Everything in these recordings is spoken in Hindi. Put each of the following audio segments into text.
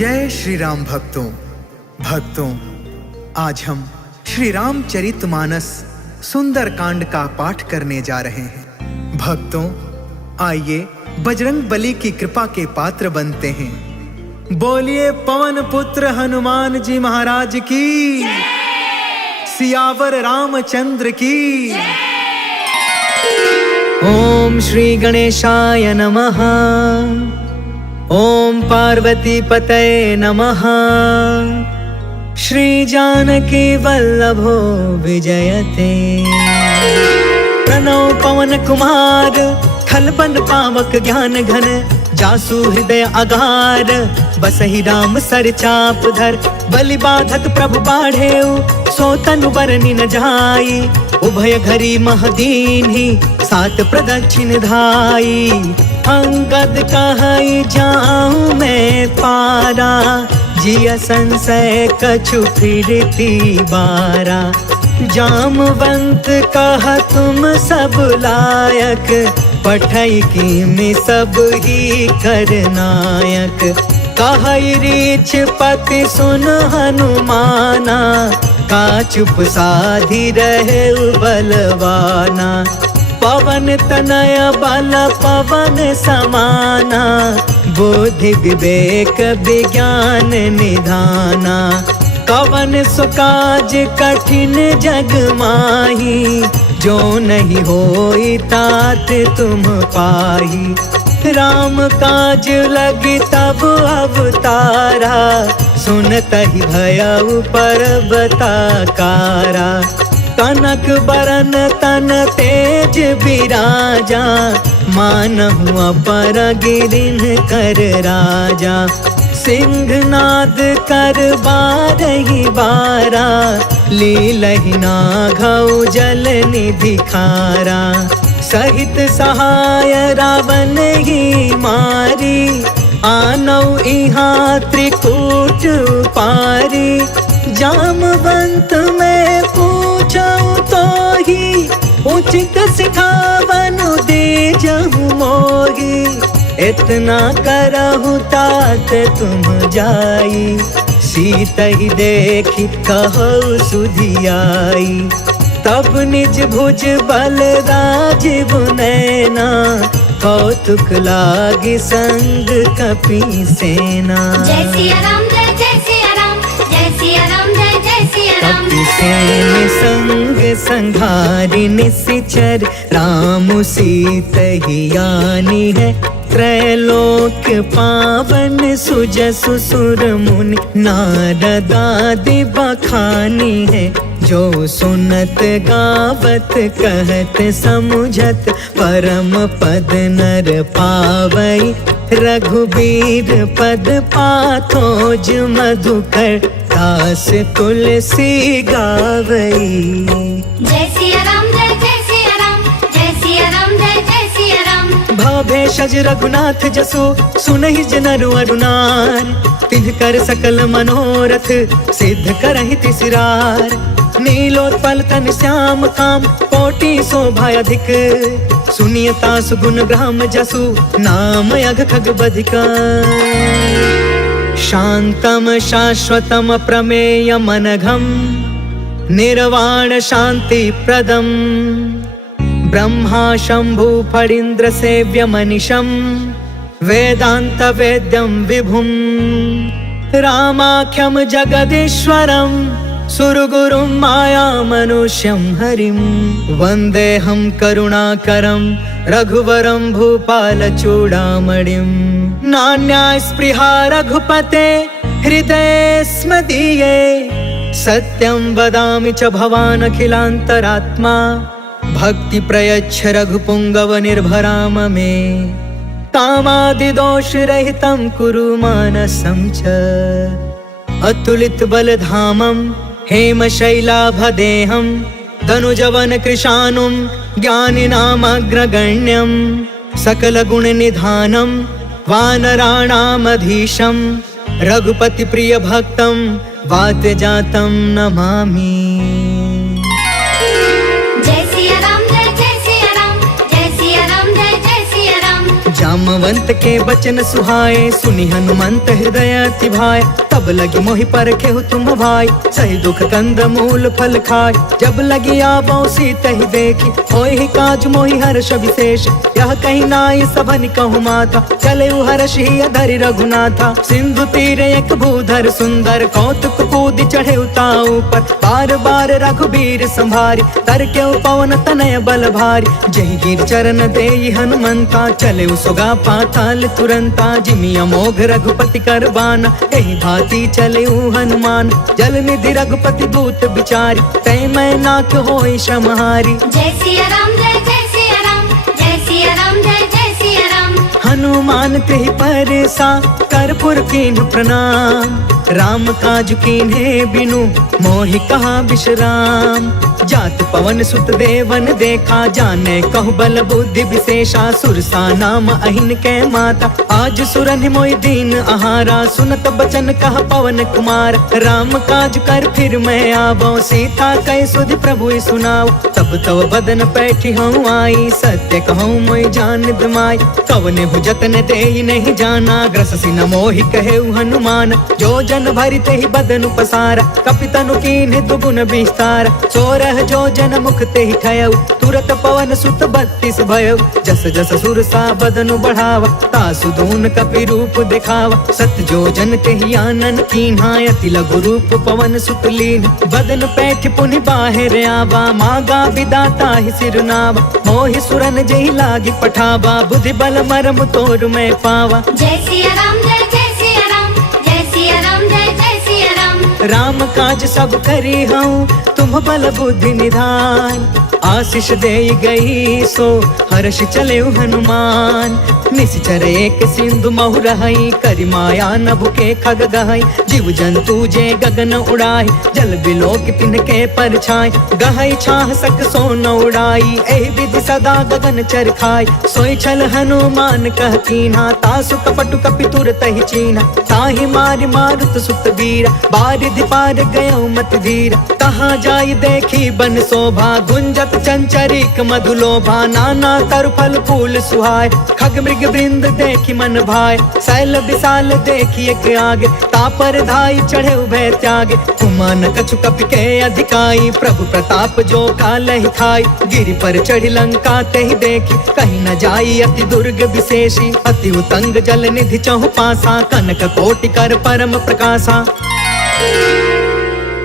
जय श्री राम भक्तों, आज हम श्री रामचरितमानस सुंदर कांड का पाठ करने जा रहे हैं। भक्तों, आइए बजरंग बली की कृपा के पात्र बनते हैं। बोलिए पवन पुत्र हनुमान जी महाराज की, सियावर रामचंद्र की। ओम श्री गणेशाय नमः। ओम पार्वती पतये नमः। श्री जानकी वल्लभो विजयते। प्रणव पवन कुमार, खलबन पावक ज्ञान घन, जासु हृदय अगार, बसहि राम सर चाप धर। बलि बाधक प्रभु बाढ़ेउ, सो तनु बरनि न जाई। उभय घरी महदीन्हि, सात प्रदक्षिण धाई। अंगद कहई जाऊं मैं पारा, जिया संशय कछु फिरती बारा। जामवंत कहा तुम सब लायक, पठई की में सब ही करनायक। कहई रीछ पति सुन हनुमाना, का चुप साधी रहे बलवाना। पवन तनय बल पवन समाना, बुद्धि विवेक विज्ञान निधाना। कवन सुकाज कठिन जग माही, जो नहीं होई तात तुम पाही। राम काज लगी तब अवतारा, सुनतहि भयउ पर्वताकारा। कनक बरन तन तेज बिराजा, मानहु अपर गिरिन कर राजा। सिंहनाद कर बारहि बारा, लीलहि नाघउ जल निधि खारा। सहित सहाय रावण ही मारी, आनौ इहाँ त्रिकूट पारी। जामवंत में पूछऊं तो ही, उचित सिखावनु दीजहु मोही। इतना करहु तात तुम जाई, सीतहि देखि कहु सुधियाई। तब निज भुज बल राजीव नैना, कौतुक लागी संग कपि सेना। जय सिया राम जय जय सिया राम, जय सिया राम जय जय सिया राम। कपि सेन संग संघारि निशिचर, राम सीतहि आनी है। त्रैलोक पावन सुजसु सुर मुनि, नारद आदि बखानी है। जो सुनत गावत कहत समुझत, परम पद नर पावई। रघुबीर पद पाथोज मधुकर, दास तुलसी गावई। जय सिया राम जय जय सिया राम, जय सिया राम जय जय सिया राम। भव भेषज रघुनाथ जसु, सुनहि जनरु अरुनार। तिन्ह कर सकल मनोरथ, सिद्ध करहि तिसिरार। नीलोत्पल तन श्याम काम, कोटि शोभा अधिक। सुनियता सुगुण ब्रह्म जसु, नाम अघ खग बधिका। शांतम शाश्वतम प्रमेयम अनघम, निर्वाण शांति प्रदम। ब्रह्मा शंभु फणीन्द्र सेव्य मनिषम, वेदांत वेद्यम विभुम। रामाख्यम जगदीश्वरम, सुरगुरुं माया मनुष्यं हरिं। वन्देऽहं करुणाकरं, रघुवरं भूपाल चूडामणिं। नान्या स्पृहा रघुपते, हृदये स्म दीये। सत्यं वदामि च भवान् अखिलान्तरात्मा, भक्ति प्रयच्छ रघुपुङ्गव निर्भराम मे। कामादिदोष रहितं कुरु मानसं च, अतुलित बलधामं हेम शैलाभदेहं। तनुजवन कृशानुं, ज्ञानिनामग्रगण्यं। सकल गुण निधानं, वानराणामधीशं। रघुपति प्रिय भक्तं, वातजातं नमामि। जय सिया राम जय जय सिया राम, जय सिया राम जय जय सिया राम। नामवंत के बचन सुहाए, सुनी हनुमंत हृदय अति भाए। तब लगी मोहि परखेहु तुम भाई, सही दुख कंद मूल फल खाय। जब लगी आवो सीत ही देखी, होय ही काज मोहि हर्ष विशेष। यह कहीं नाई सबन कहु माता, चले हर्ष ही धरि रघुनाथा। सिंधु तीर एक भूधर सुंदर, कौतुक कूद चढ़े उताऊ पर। बार बार रघुबीर संभारी, तर के पवन तनय बल भारी। जय गिर चरण देई हनुमंता, चले सुगा पाताल तुरंता। जिमि अमोघ रघुपति कर बाना, एहि भांति चले हनुमान। जल निधि रघुपति दूत बिचारी, तै मैं नाथ होई श्रमहारी। जय सिया राम जय जय सिया राम, जय सिया राम जय जय सिया राम। हनुमान तेहि परसा, कर्पूर कीन्ह प्रणाम। राम काज कीन्हे बिनु, मोहि कहा विश्राम। जात पवन सुत देवन देखा, जाने कहु बल बुद्धि विशेषा। सुरसा नाम अहिन के माता, आज सुरन मोहि दीन आहारा। सुनत बचन कहा पवन कुमार, राम काज कर फिर मैं आवो। सीता कह सुधि प्रभु सुनाओ, तब तव बदन पैठी हूँ आई। सत्य कहूँ मोहि जान दमाई, कवने हु जतन देई नहीं जाना। ग्रससि न मोहि कहेउ हनुमान, जो जन भरि तेहि बदन पसारा। कपितनु कीन्ह दुगुन विस्तार, सोरह जो जन मुख तेहि ठयउ। तुरत पवन सुत 32 भयउ, जस जस सुरसा बदनु बढ़ावा। तासु दून कपि रूप दिखावा, सत जो जन तेहि आनन कीन्हा। अति लघु रूप पवन सुत लीन्ह, बदन पैठ पुनि बाहिर आवा। मागा विदाता ही सिरनावा, मोहि सुरन जेहि लागी पठावा। बुद्धि बल मरम तोर मैं पावा। जय सिया राम जय जय सिया राम, जय सिया राम जय जय सिया राम। राम काज सब करी हूँ, तुम बल बुद्धि निधान। आशीष दे गई सो, हर्ष चले हनुमान। निश्चर एक सिंधु महु रहई, करि माया नभ के खग गहई। जीव जंतु जे गगन उड़ाई, जल बिलोक तिनके परछाई। गहई छाह सक सो न उड़ाई, एहि विधि सदा गगन चर खाई। सोई छल हनुमान कह कीन्हा, तासु कपटु कपि तुरत ही चीन्हा। ताहि मारि मारुत सुत वीरा, बारिधि पार गयो मत धीरा। कहाँ जाई देखी बन शोभा, गुंजत चंचरिक मधुलोभा। नाना तरु फल फूल सुहाय, खग मृग वृंद देखी मन भाय। शैल विशाल देखी एक आगे, तापर धाई चढ़े उभय त्यागे। कुमान कछु कपि के अधिकाई, प्रभु प्रताप जो कालहि थाई। गिरि पर चढ़ी लंका तेहि देखी, कहीं न जाई अति दुर्ग विशेषी। अति उतंग जल निधि चहु पासा, कनक कोटि कर परम प्रकाशा।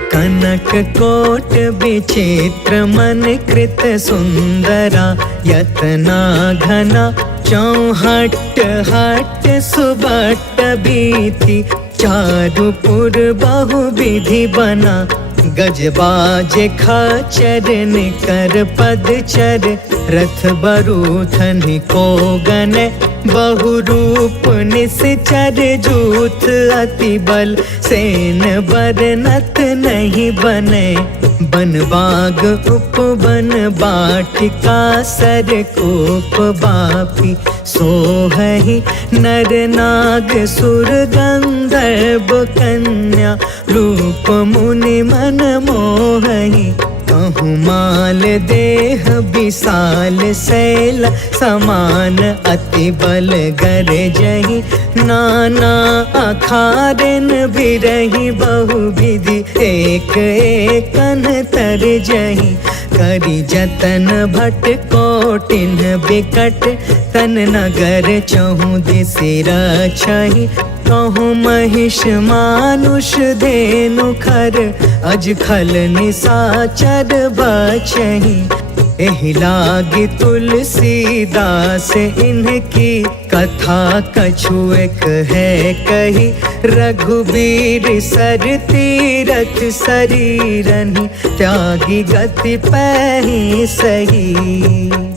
कनक कोट विचित्र मन कृत सुंदरा। यतना घना चौहट हट सुबट बीती। चारु पुर बहु विधि बना, गजबाज खचर निकर पदचर। रथ बरूथन को गन, बहु रूप निश्चर। जूथ अति बल, सेन बरनत नहीं बने। बन बाग उपवन बाटिका, सर कोप बापी। सोहहि नर नाग सुर गंधर्व कन्या। रूप मुनि मन मोहहि, कहूँ माल देह विशाल। शैल समान अति बल गरजहि, नाना अखारन बिरहि। बहु विधि एक एकन तरजहि, करि जतन भट कोटिन बिकट। तन नगर चहु दिसि रक्षहि, कहूँ महिष मानुष धेनु खर। अज खल निसाचर बचहि, एहि लागी तुलसीदास इनकी। कथा कछु एक है कही, रघुबीर सर तीरथ शरीरनि। त्यागी गति पैहि सही,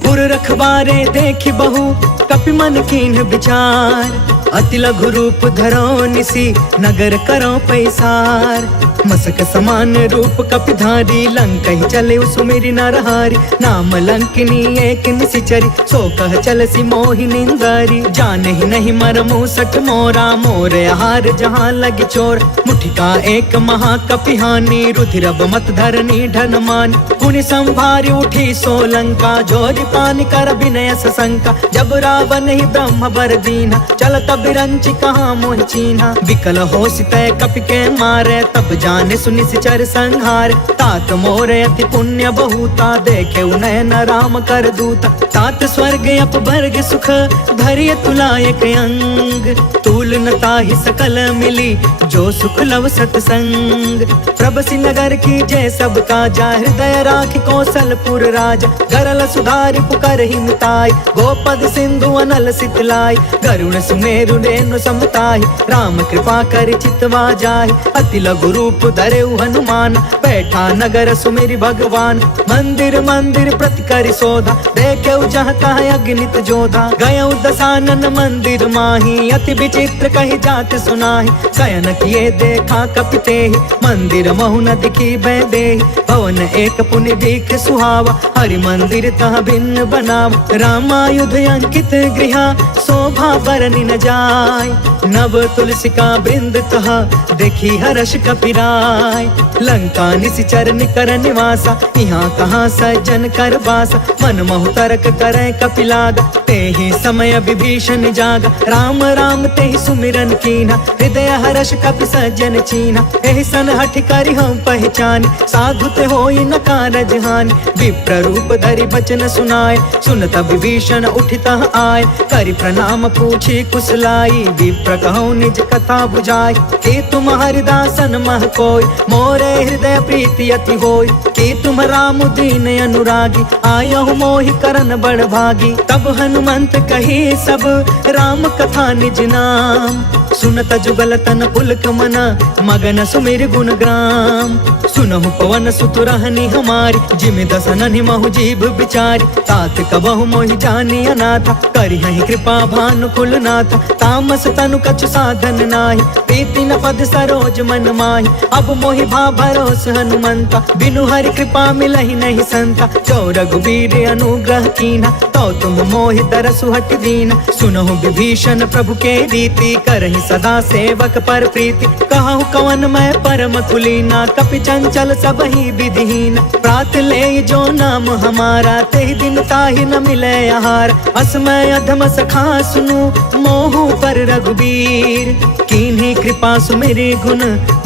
पुर रखवारे देखि बहु कपि मन कीन्ह विचार। अति लघु रूप धरो निसी, नगर करो पैसार। मसक समान रूप कपिधारी, लंका ही चले सुमेरी नरहारी। नाम लंकिनी एक निशिचरी, सो कह चल सी मोहि निंदारी। जाने ही नहीं मरमु सठ मोरा, मोर आहार जहाँ लगी चोर। मुठिका एक महाकपिहानी, रुधिरब मत धरनी ढन मान। पुनि संभारी उठी सोलंका, जोरी पानी कर विनय सशंका। जब रावण ही ब्रह्म बर दीना, चलत बिरंची कहाँ मोहि चीन्हा। विकल हो तय कपि के मारे, तब जाने सुनि सिचर संहार। तात मोर अति पुण्य बहुता, देखे नयन राम कर दूता। तात स्वर्ग अपवर्ग सुख, धरिय तुलायक अंग। तूल न ताहि सकल मिली, जो सुख लव सतसंग। प्रभसी नगर की जय सब काजा, हृदय राख कौशलपुर राजा। गरल सुधारि पुकर ही मिताई, गोपद सिंधु अनल सितलाई। गरुण सुमेरु रेणु समताहि, राम कृपा कर चितवा जाहि। अति लघु रूप धरेउ हनुमान, बैठा नगर सुमेरि भगवान। मंदिर मंदिर प्रति करि शोधा, देखेउ जहाँ तहाँ अगणित जोधा। गयउ दसानन मंदिर माही, अति विचित्र कही जात सुनाहि। शयन किए देखा कपि तेहि, मंदिर महु न दिखी भय देहि। भवन एक पुनि दीख सुहावा, हरि मंदिर तह भिन्न बनावा। रामायुध अंकित गृहा, शोभा बरनि न जाय। नव तुलसिका बृंद तह, देखी हर्ष कपिराय। लंका निशिचर निकर निवासा, यहाँ कहाँ सज्जन कर बासा। मन महु तर्क करे कपिलागा, तेहि समय विभीषण जागा। राम राम तेहि सुमिरन कीन्हा, हृदय हर्ष कपि सज्जन चीन्हा। एहि सन हठि करि हम पहचानी, साधु ते होई न कारज हानि। विप्र रूप धरि बचन सुनाय, सुनत विभीषण उठितः आय। करि प्रणाम पूछी कुशलाई, विप्र कहूँ निज कथा बुझाय। कि तुम हरिदासन मह कोय, मोरे हृदय प्रीति अति होय। कि तुम राम दीन अनुरागी, आयहु मोहि करन बड़ भागी। तब हनुमंत कही सब, राम कथा निज नाम। सुनत जुगल तन पुलक मना, मगन सुमिर गुण ग्राम। सुनहु पवन सुत रहनी हमारी, जिमि दसननि महु जीव बिचारी। तात कबहु मोहि जानी अनाथा, करिहहि कृपा भानुकुल नाथा। तामस तनु कछु साधन नाही, प्रीति न पद सरोज मन माही। अब मोहि भा भरोस हनुमंता, बिनु हरि कृपा मिलहि नहीं संता। जो रघुबीर अनुग्रह कीन्हा, तो तुम मोहि दरसु हटि दीन्हा। सुनहु विभीषण प्रभु के रीति, करहि सदा सेवक पर प्रीति। कहूँ कवन मैं परम कुलीना, कपि चंचल सबहि विधिहीन। प्रात ले जो नाम हमारा, तेहि दिन ताहि न मिले आहार। असमय अधम सखा सुनु, मोहु पर रघुबीर। कीन्ही कृपा सुमिरि गुण,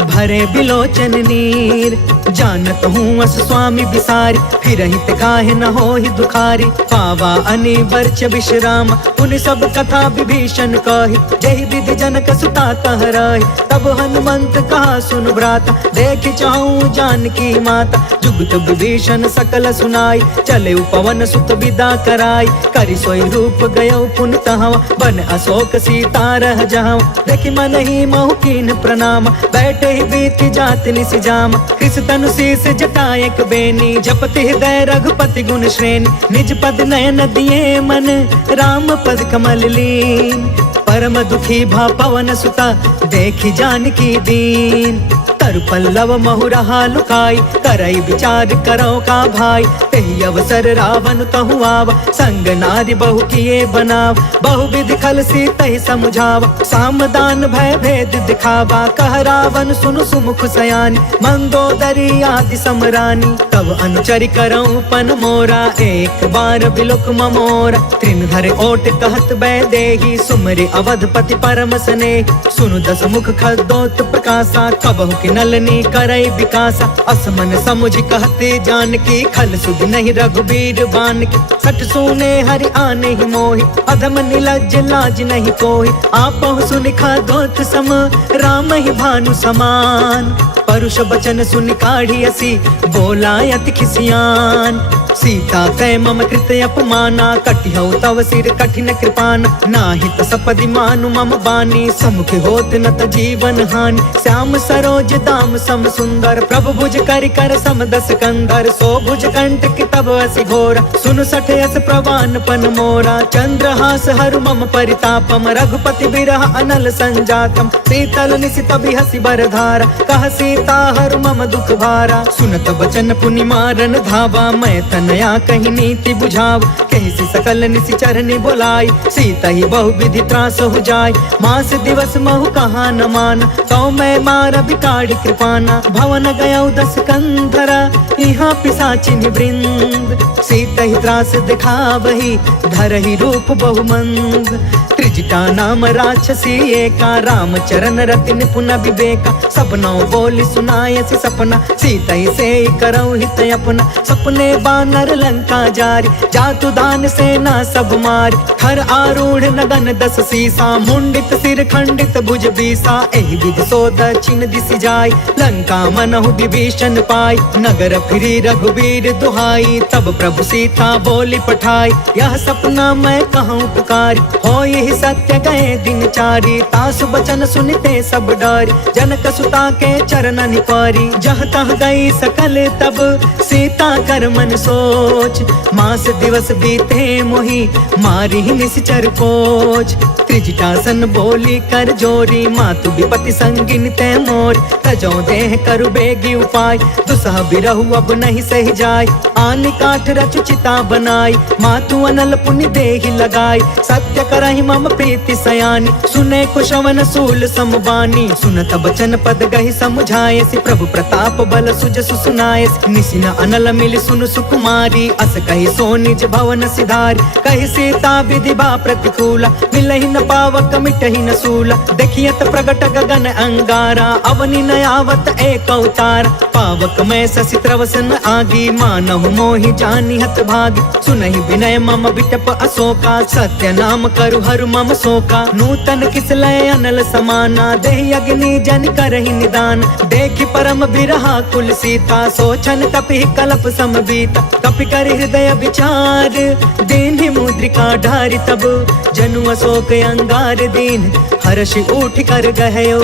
भरे बिलोचन नीर। जानत हूँ अस स्वामी बिसारी, फिरहि ते काहे न होहि दुखारी। पावा अनिवर्च विश्राम, उन सब कथा विभीषण कही। जहि विधि जनक सुता तह रही, तब हनुमंत कहा सुन भ्राता। देख चाहूँ जानकी माता, जुगत विभीषण सकल सुनाई। चले पवन सुत विदा कराई, करि सोई रूप गयो पुन तहवा। बन अशोक सीता रह जहाँ, देखि मन ही महु कीन प्रणाम। बैठे ही बीती जात निसि जाम, कृष तनु शीस जटायक बेनी। जपति हृदय रघुपति गुण श्रेणी, निज पद नयन दिए मन, राम पद कमल लीन। परम दुखी भा पवन सुता, देखी जानकी दीन। तरु पल्लव महु रहा लुकाई, करई विचार करो का भाई। तेहि अवसर रावण तहु आवा, संग नारी बहु किए बनाव। बहु विधि खल सी तहि समुझावा, सामदान भय भेद दिखावा। कह रावण सुनु सुमुख सयानी, मंदोदरी आदि समरानी। तब अनुचरि करऊं पन मोरा, एक बार बिलुक ममोरा। त्रिन धर ओट कहत बै देही, सुमरि अवधपति परम स्नेही। सुनु दस मुख खदोत प्रकाशा, कबहु कि नलनी करई विकासा। असमन समुझ कहते जानकी, खल सुध नहीं रघुबीर बानकी। सठ सुने हरि आने ही मोहि, अधम निलज्ज लाज नहीं कोहि। आपहु सुनि खदोत सम, राम ही भानु समान। परुष बचन सुनि काढ़ी असी, बोला अति खिसियान। सीता कै मम कृत अपमाना, कटिहौ तव सिर कठिन कृपान। नाहित सपदि मानु मम बानी, समुख होत न त जीवन हानि। श्याम सरोज दाम सम सुंदर, प्रभु भुज करि कर सम दस कंधर। सो भुज कंठ कि तब असि घोर, सुन सठ यस प्रवान पन मोरा। चंद्रहास हरु मम परितापम, रघुपति बिरह अनल संजातम। शीतल निशित बिहसि बरधारा, कह सीता सीता हर मम दुख भारा। सुनत बचन पुनि मारन धावा, मैं तनया कही नीति बुझाव। कही सी सकल निशिचर नि बोलाई, सीता ही बहु विधि त्रास हो जाय। मास दिवस महु कहा न मान, तो मैं मार बिकाड़ी कृपाना। भवन गयौ 10 कंधरा, यहाँ पिशाचिनि वृंद। सीता ही त्रास दिखावही, धरहि रूप बहुमंद। त्रिजटा नाम राक्षसी एका, राम चरण रति निपुण विवेका। सबनौ बोली सुनायसी सपना, सीता ही से करौ हित अपना। सपने बानर लंका जारी, जातु दान सेना सब मारी। हर आरूढ़ नगन 10 सीसा, मुंडित सिर खंडित भुज बीसा। एहि विधि सो दक्षिण दिशि जाय, लंका मनहु विभीषण पाई। नगर फिरी रघुवीर दुहाई, तब प्रभु सीता बोली पठाई। यह सपना मैं कहूँ पुकारी, हो यही सत्य गए दिन चारी। तासु बचन सुनते सब डरी, जनक सुता के चरण निपारी। जह तह गई सकल तब, सीता कर मन सोच। मास दिवस बीते मोहि, मारी निश्चर कोच। त्रिजटासन बोली कर जोरी, मातु विपति संगिन ते मोर। तजो देह करु बेगी उपाय, दुसह बिरहु अब नहीं सह जाय। आन काठ रचु चिता बनाई, मातु अनल पुनि देहि लगाई। सत्य करहि मम प्रीति सयानी, सुने कुशवन सूल समबानी। सुनत बचन पद गहि समुझायसि, प्रभु प्रताप बल सुजसु सुनायसि। निसिन अनल मिलि सुनु सुकुमारी, अस कहि सो निज भवन सिधारी। कहि सीता विधि बा प्रतिकूला, मिलहि न पावक मिटहि न सूला। देखियत प्रगट गगन अंगारा, अवनि न आवत एक अवतार। पावक मैं ससि त्रवसन आगी, मानहु मोहि जानि हत भागी। सुनहि विनय मम बिटप अशोका, सत्य नाम करु हरु मम शोका। नूतन किसलय अनल समाना, देहि अग्नि जन करहि निदान। देखि परम बिरहा कुल सीता, सोचन कपि कलप सम बीता। कपि कर हृदय विचार, दीन्हि मुद्रिका ढारि तब। जनु अशोक अंगार दीन, हर्षि उठ कर गहयो।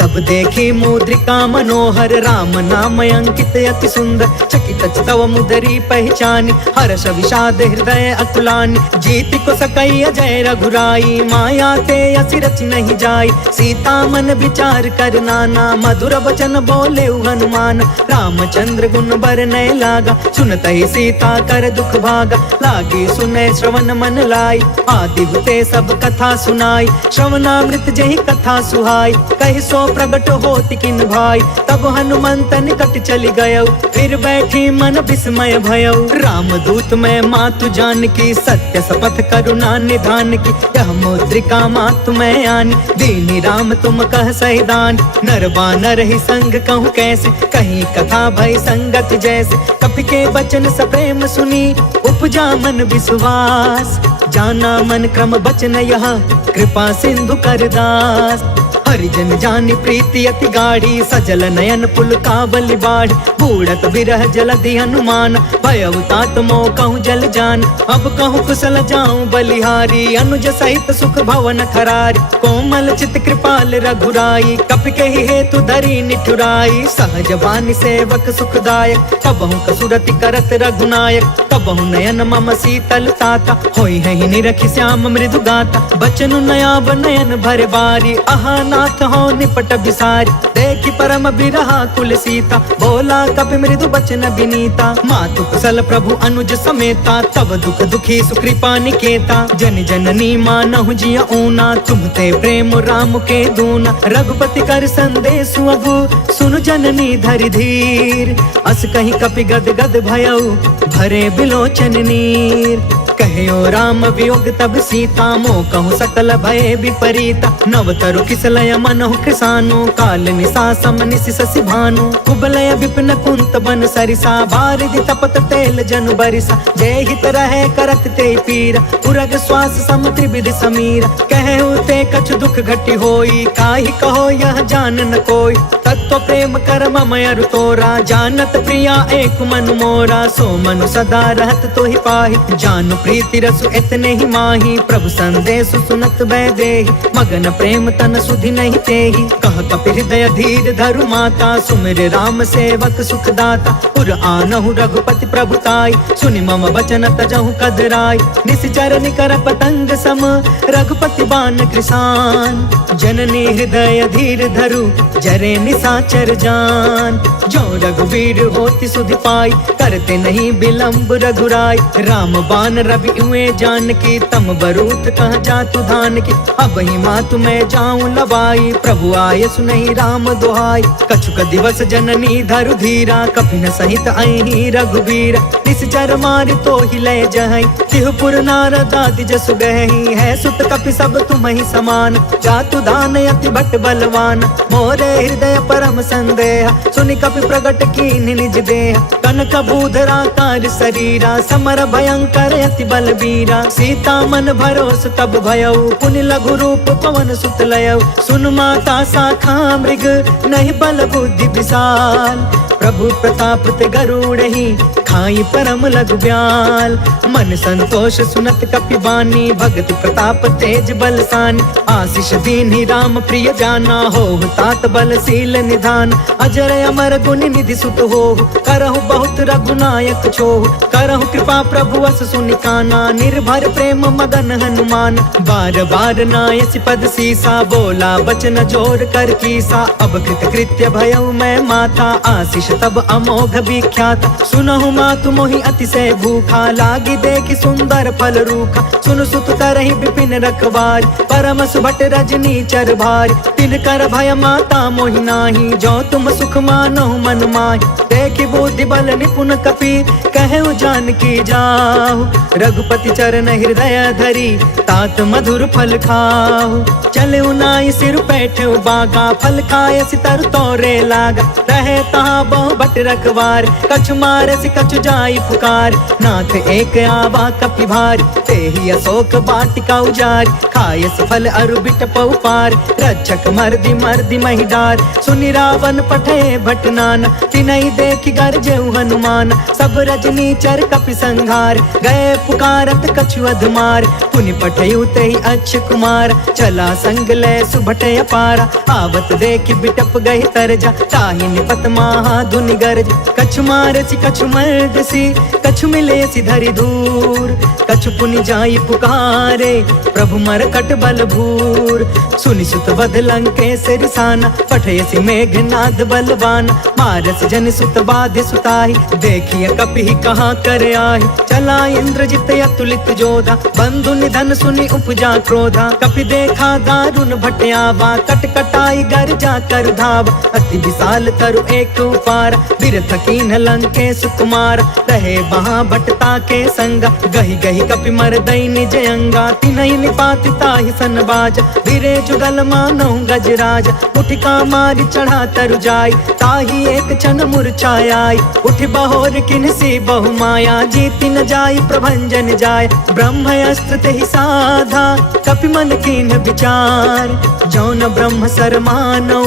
तब देखी मुद्रिका मनोहर, राम नाम अंकित अति सुंदर। चकित तव मुदरी पहचानी, हर्ष विषाद हृदय अकुलानी। जीति को सकई अजय रघुराई, माया ते असि रचि नहीं जाई। सीता मन विचार कर नाना, मधुर वचन बोले हनुमान। रामचंद्र गुण बरनय लागा, सुनत ही सीता कर दुख भागा। लागी सुने श्रवण मन लाई, आदि हुते सब कथा सुनाई। श्रवणामृत जहि कथा सुहाई, कहि सो प्रगट होति किन भाई। तब हनुमंत निकट चली गयो, फिर बैठी मन विस्मय भयो। राम दूत मैं मातु जान की, सत्य शपथ करुणा निधान की। यह मुद्रिका मातु मैं आनी, दीनी राम तुम कह सहिदान। नर बानर ही संग कहूँ कैसे, कहीं कथा भई संगत जैसे। कपि के बचन सप्रेम सुनी, उपजा मन विश्वास। जाना मन क्रम बचन यह, कृपा सिंधु कर दास। हरिजन जानि प्रीति अति गाढ़ी, सजल नयन पुल कावली बाढ़। बूढ़त बिरह जलधि हनुमान, भयउ तात मोह कहूँ जल जान। अब कहूँ कुशल जाऊं बलिहारी, अनुज सहित सुख भवन खरारी। कोमल चित कृपाल रघुराई, कपि कहि हेतु धरी निठुराई। सहज बानी सेवक सुखदायक, कबहु कसुरति करत रघुनायक। कबहु नयन मम शीतल ताता, होई है निरखि श्याम मृदु गाता। बचनु नयाब नयन भर बारी, आहा नाथ हो निपट बिसारी। देखि परम बिरहा कुल सीता, बोला कपि मृदु बचन विनीता। मातु कुशल प्रभु अनुज समेता, तब दुख दुखी सुकृपा निकेता। जन जननी मानहु जिय ऊना, तुमते प्रेम राम के दूना। रघुपति कर संदेश अगु, सुनु जननी धरि धीर। अस कहीं कपि गद गद भयउ, भरे बिलोचन नीर। कहो राम वियोग तब सीता, मोह कहूँ सकल भय विपरीता। नव तरु किसलय मनहु कृसानु, काल निशा सम निशि शशि भानु। कुबलय विपिन कुंत बन सरिसा, बारिधि तपत तेल जनु बरिसा। जय हित रहे करत ते पीरा, उरग श्वास सम त्रिविधि समीरा। कहु ते कछु दुख घटी होई, काहि कहो यह जान न कोई। तत्व प्रेम कर मम अरु तोरा, जानत प्रिया एक मनु मोरा। सो मनु सदा रहत तो ही पाहि, जानु प्रीति रसु इतने ही माही। प्रभु संदेश सुनत वैदेही, मगन प्रेम तन सुधि नहीं तेही। कह कपि हृदय धीर धरु माता, सुमिर राम सेवक सुखदाता। पुर आनहु रघुपति प्रभुताई, सुनि मम वचन तजहु कदराई। निश्चर निकर पतंग सम, रघुपति बान कृसान। जननी हृदय धीर धरु, जरे निशा चराचर जान। जो रघुवीर होती सुधि पाई, करते नहीं विलंब रघुराई। राम बान रवि हुए जान की, तम बरूत कह जातु धान की। अब ही मातु मैं जाऊं लवाई, प्रभु आय सुनहि राम दुहाई। कछुक दिवस जननी धरु धीरा, कपिन सहित अहि रघुवीर। निश्चर मारि तो ही लय जहई, तिहुपुर नारद आदि जसु गहई। है सुत कपि सब तुम ही समान, जातु दान अति भट बलवान। मोरे हृदय परम संदेह, सुनि कपि प्रगट कीन निज देह। कनक बूधराकार शरीरा, समर भयंकर अति बलबीरा। सीता मन भरोस तब भयउ, पुनि लघु रूप पवन सुत लयउ। सुन माता शाखा मृग, नहीं बल बुद्धि विशाल। प्रभु प्रताप ते गरुड़हि, खाई परम लघु ब्याल। मन संतोष सुनत कपि बानी, भगति प्रताप तेज बलसानी। आशीष दीन्हि राम प्रिय जाना, होहु तात बलशील निधान। अजर अमर गुण निधि सुत होहु, करहु बहुत रघुनायक छोहु। करहु कृपा प्रभु अस सुनि काना, निर्भर प्रेम मगन हनुमान। बार बार नायसि पद सीसा, बोला बचन जोर कर कीसा। अब कृत कृत्य भयउ मैं माता, आशीष तब अमोघ विख्यात। सुनहु मातु मोहि अतिशय भूखा, लागी देखि सुंदर फल रूखा। सुन सुत करहि विपिन रखवार, परम सुभट रजनी चर भार। तिन कर भय माता मोहि नाही, जो तुम सुख मानहु मन माहि। देखि बुद्धि बल निपुण कपि, कहु जानकी जाहु। रघुपति चरण हृदय धरी, तात मधुर फल खाहु। चलउ नाई सिर बैठउ बागा, फल खाय सितर तोरे लागा। रहे तहाँ बहु भट रखवार, कछु मारसि कछु जाई पुकार। नाथ एक आवा कपि भार, तेहि अशोक वाटिका उजारि। खायसि फल अरु बिटपउ पार, रक्षक मर्दि मर्दि महि डार। सुनि रावण पठे भट नाना, तिनहि देखि गरजेउ हनुमान। सब रजनी चर कपि संघार, गए पुकारत कछु अधमार। पुनि पठेउ तेहि अक्ष कुमार, चला संग लय सुभट अपारा। आवत देखि बिटप गहि तरजा, ताहि निपत महा धुनि गरज। कछु मारसि कछु मर्दसि, कछु मिलेसि धरि धूर। कछु पुनि जाई पुकारे, प्रभु मरकट बल भूर। सुनि सुत वध लंकेश रिसाना, पठयसि मेघनाद बलवान। मारस जन सुत बाधि सुताहि, देखिए कपि कहाँ कर आहि। चला इंद्रजित अतुलित जोधा, बंधु निधन सुनि उपजा क्रोधा। कपि देखा दारुण भट आवा, कट कटाई गर जा कर धावा। अति विशाल तरु एक उपार, बिरथ कीन्ह लंकेश कुमार। रहे वहाँ भटता के संगा, गहि गहि कपि मरदई निज अंगा। तिनहि निपाति ताहि सन बाजा, धीरे जुगल मानहु गजराज। उठिका मारि चढ़ा तरु जाई, ताहि एक क्षण मूर्छाई। उठि बहोर किन्हसी बहु माया, जीति न जाई प्रभंजन जाय। ब्रह्म अस्त्र तेहि साधा, कपि मन कीन्ह विचार। जौन ब्रह्म सर मानौ,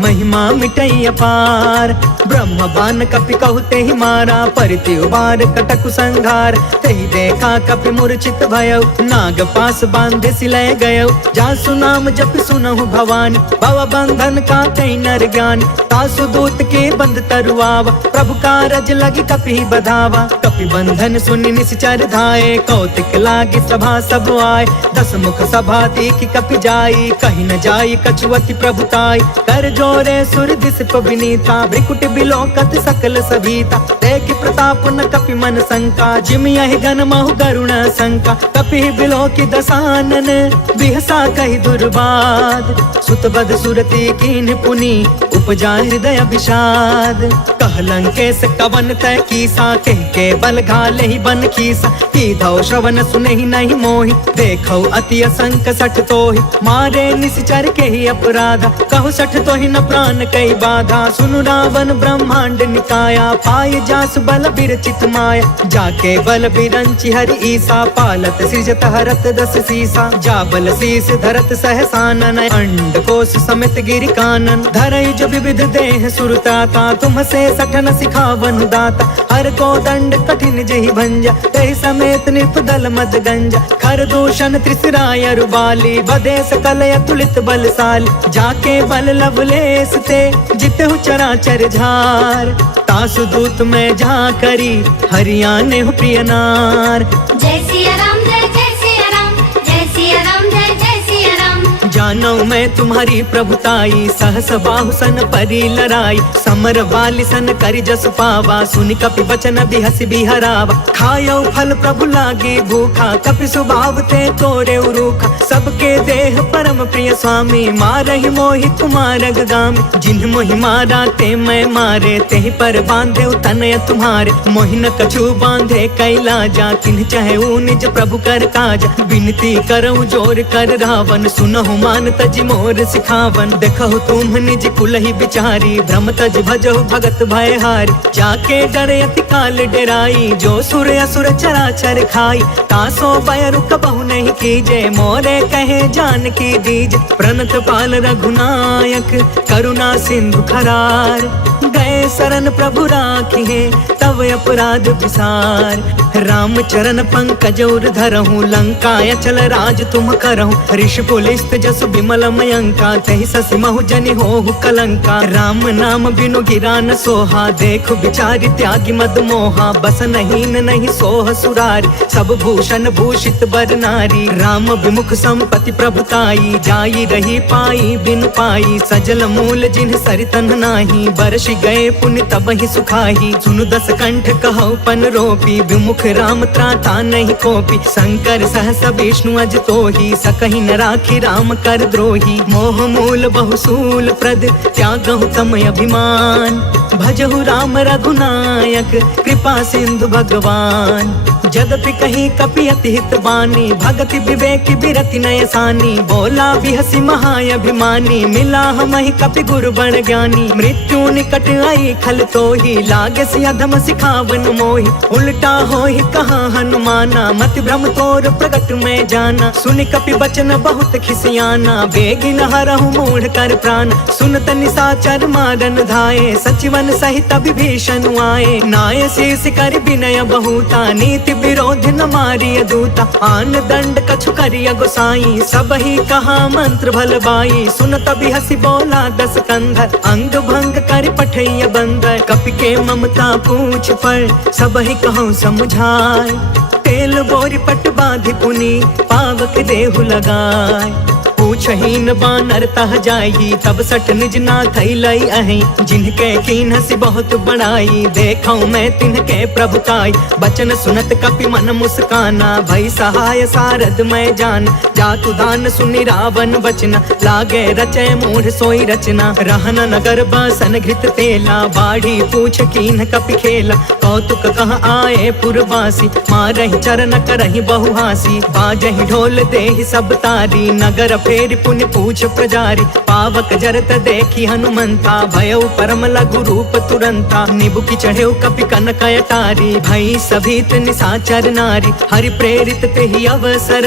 महिमा मिटई अपार। ब्रह्म बान कपि कहु तेहि मारा, परिति उबार कटकु संघार। तेहि देखा कपि मूर्छित भयउ, नाग पास बांधे सिलय गयउ। जासु नाम जपि सुनहु भवानी, भव बंधन का कई नर ज्ञानी। तासु दूत के बंद तरुआवा, प्रभु कारज लगी कपि बधावा। कपि बंधन सुनि निश्चर धाये, कौतिक लागी सभा सब आए। दस मुख सभा देखि कपि जाई, कहि न जाई कछु अति प्रभुताई। कर जोरे सुर दिस विनीता, भ्रिकुट बिलोकत सकल सभीता। देखि प्रताप न कपि मन शंका, जिमि यहि गन महु गरुण शंका। कपि बिलोकि दसानन, बिहसा कहि दुर्बाद। सुत बध सुरति कीन्ह पुनि, उपजा हृदय विषाद। कह लंकेश कवन तय कीसा, कहि के बल घाले ही बन खीसा। कीधौ श्रवण सुनहि नहीं मोहि, देखौ अति असंक सठ तोहि। मारे निश्चर के ही अपराधा, कहु सठ तोहि न प्राण कई बाधा। सुनु रावण ब्रह्मांड निकाया, पाय जासु बल बिरचित माया। जाके बल बिरंचि हरि ईसा, पालत सृजत हरत दस सीसा। जा बल शीस धरत सहसानन, अंड कोश समेत गिरि कानन। धरई जो विविध देह सुरताता, तुम से सठन सिखावन दाता। हर को दंड कठिन जहि भंजा, तहि समेत निपदल मद गंजा। खर दूषण त्रिसराय अरुबाली, बधे सकल अतुलित बलशाली। जाके बल लवलेस ते, जितहु चराचर झार। तासु दूत में जा करी, हरियाणे हो प्रिय नार। जय सिया राम, जय जय सिया राम, जय सिया राम, जय जय सिया राम। जानो मैं तुम्हारी प्रभुताई, सहस बाहु सन परी लराई, समर वाली सन करि जस पावा, सुनि कपि वचन बिहसि बिहरावा। खायो फल प्रभु लागे भूखा, कपि स्वभाव ते तोरे उरूखा, सबके देह परम प्रिय स्वामी, मारहि मोहि कुमारग गामी। जिन्ह मोहि मारा ते मैं मारे, तेहि पर बांधे तनय तुम्हारे, मोहि न कछु बांधे कैलाजा, तिन्ह चाहे निज प्रभु कर काजा। विनती करऊं जोर कर रावण, सुनहु मान तज मोर सिखावन, देखहु तुम निज कुलहि बिचारी, भ्रम तज भजहु भगत भयहारी। जाके डरे अति काल डेराई, जो सुर असुर चराचर खाई, तासो भय रुक बहु नहीं कीजे, मोरे कहे जान की दीज। प्रणत पाल रघुनायक, करुणा सिंधु खरार, गए शरण प्रभु राखिए, तब अपराध विसार। राम चरण पंकज उर धरहूँ, लंका अचल राज तुम करहूँ, ऋषि पुलिस्त जस विमल मयंका, तहि ससि महु जनि होहु कलंका। राम नाम बिनु गिरा न सोहा, देखु बिचारी त्यागी मद मोहा, बस नहीं सोह सुरारी, सब भूषण भूषित बर नारी। राम विमुख संपत्ति प्रभुताई, जाई रही पाई बिनु पाई, सजल मूल जिन्ह सरितन नाही, बरसि गए पुण्य तब ही सुखाही। सुनु दस कंठ कहु पन रोपी, विमुख राम त्राता नहीं कोपी, शंकर सहस विष्णु अज तोही, सकहि न राखी राम कर द्रोही। मोह मूल बहुसूल प्रद, त्यागहु तम अभिमान, भजहु राम रघुनायक, कृपा सिंधु भगवान। जदपि कहीं कपि अति हित बानी, भगति विवेक बिरति नय सानी, बोला बिहसि महाअभिमानी, मिला हमहि कपि गुरु बड़ ज्ञानी। मृत्यु निकट आई खल तोही, लागे सि अधम सिखावन मोहि, उल्टा होहि कहा हनुमाना, मति भ्रम तोर प्रगट में जाना। सुनि कपि बचन बहुत खिसियाना, बेगिन हरहु मूढ़ कर प्राण, सुनत निशाचर मारन धाये, सचिवन सहित विभीषण आए। नाय शीस कर विनय बहुता, नीति विरोध न मारिय दूता, आन दंड कछु करिय गोसाई, सब ही कहा मंत्र भल बाई। सुनत बिहसि बोला दस कंधर, अंग भंग कर पठैय बंदर, कपि के ममता पूछ पर, सब ही कहूँ समुझाय। तेल बोरी पट बांधि पुनि, पावक देहु लगाय, पूछहीन बानर तह जाई, तब सठ निज नाथ लई अहि, जिनके कीन्हसि बहुत बड़ाई, देखऊं मैं तिनके प्रभुताई। बचन सुनत कपि मन मुस्काना, भई सहाय सारद मैं जान, जातु दान सुनि रावण बचना, लागे रचय मूढ़ सोई रचना। रहन नगर बासन घृत तेला, बाढ़ी पूछ कीन्ह कपि खेला, कौतुक कह आए पुरवासी, मारहि चरण करहि बहु हासी। बाजहि ढोल देहि सब तारी, नगर फेर पुण्य पूछ प्रजारी, पावक जरत देखी हनुमंता, भयउ परम लघु रूप तुरंता। निबुकि चढ़ेउ कपि कनक अटारी, भई सभीत निशाचर नारी, हरि प्रेरित तेहि अवसर,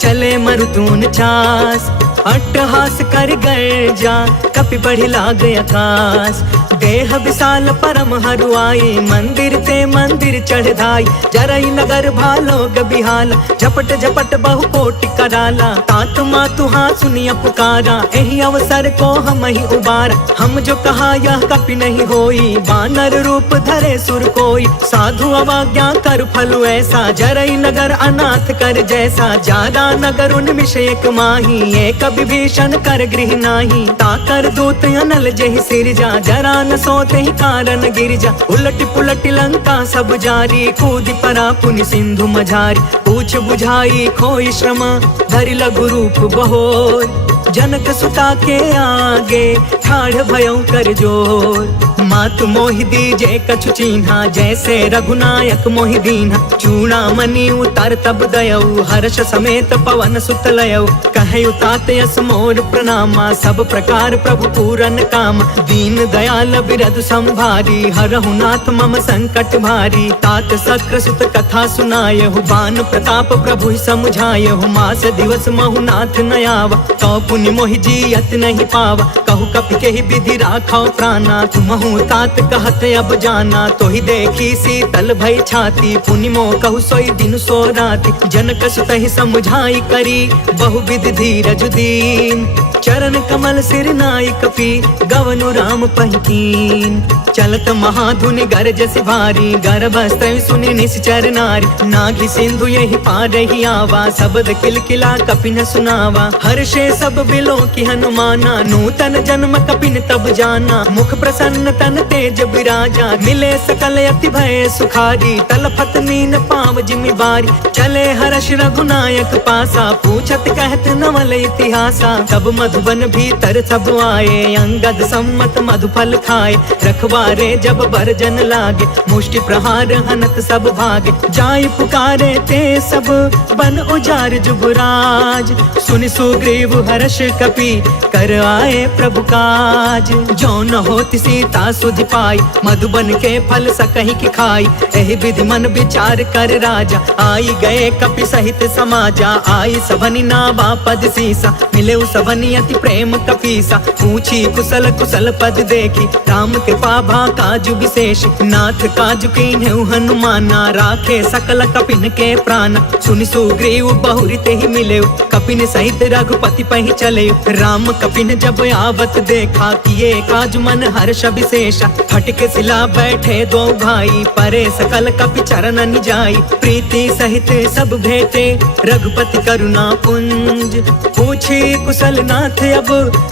चले मरुतून चास। अट्टहास कर गर्जा, कपि बढ़ि लाग आकाश, देह विशाल परम हरुआई, मंदिर ते मंदिर चढ़ धाई। जरई नगर भालोग बिहाला, झपट झपट बहु कोटि कराला, तात मातु हाँ सुनिया पुकारा, एहि अवसर को हम ही उबारा। हम जो कहा यह कपि नहीं होई, बानर रूप धरे सुर कोई, साधु अवज्ञा कर फलु ऐसा, जरई नगर अनाथ कर जैसा। जादा नगर उन्मिष एक माही, एक विभीषण कर गृह नाही, ताकर दूत अनल जहि सिरजा, जरा न सोते ही कारण गिरजा। उलट पुलट लंका सब जारी, कूदि परा पुनि सिंधु मझारी, पूछ बुझाई खोई श्रम, धरि लघु रूप बहोर। जनक सुता के आगे, ठाढ़ भयउ कर जोर। मातु मोहि दीजे कछु चीन्हा, जैसे रघुनायक मोहि दीन्हा। चूड़ामणि उतर तब दयऊ, हर्ष समेत पवन सुत लयऊ। कहयु तात यस मोर प्रणामा, सब प्रकार प्रभु पूरन काम। दीन दयाल बिरधु संभारी, हरहु नाथ मम संकट भारी। तात सक्र सुत कथा सुनायहु, बान प्रताप प्रभु समुझायहु। मास दिवस महु नाथ न आवा, तो पुनि मोहि जियत नहीं पावा। कहु कपि केहि विधि राखौ प्राणा, तुमहु तात कहत अब जाना। तो ही देखी शीतल भई छाती, पुनि मोह कहु सोई दिन सो राति। जनक सुत ही समुझाई करी, बहु विधि धीरज दीन। चरण कमल सिर नाई कपि, गवनु राम पहिकीन। चलत महाधुनि गरजसि भारी, गर्भस्त्र सुनि निश्चर नारी। नाघि सिंधु यही पार ही आवा, शब्द किलकिला कपि न सुनावा। हर्षे सब बिलो की हनुमाना, नूतन जन्म कपिन तब जाना, मुख प्रसन्न तन तेज विराजा, मिले सकल अति भय सुखारी, तलफत नीन पाव जिमि बारी, चले हर्ष रघुनायक पासा, पूछत कहत नवल इतिहासा, तब मधुबन भीतर सब आए, अंगद सम्मत मधुफल खाए, रखवारे जब बरजन लागे, मुष्टि प्रहार हनत सब भागे, जाय पुकारे ते सब बन उजार जुबराज, सुनि सुग्रीव हर्ष कपि कर आए प्रभु काज, जो न होति सीता सुधि पाई, मधुबन के फल सकहि की खाई, एहि विधि मन विचार कर राजा, आई गए कपि सहित समाजा, आई सबनि नावा पद सीसा, मिले सबनि अति प्रेम कपीसा, पूछी कुशल कुशल पद देखी, राम कृपा भा काजु विशेष, नाथ काजु कीन्हु हनुमाना, राखे सकल कपिन के प्राण, सुनि सुग्रीव बहुरी ते ही मिले, कपिन सहित रघुपति पहि चले, राम कपिन जब आवत देखा, किए काज मन हर्ष विशेषा, फटके सिला बैठे दो भाई, परे सकल कपि चरण जाई, प्रीति सहित सब भेटे रघुपति करुणा पुंज, पूछी कुशल नाथ अब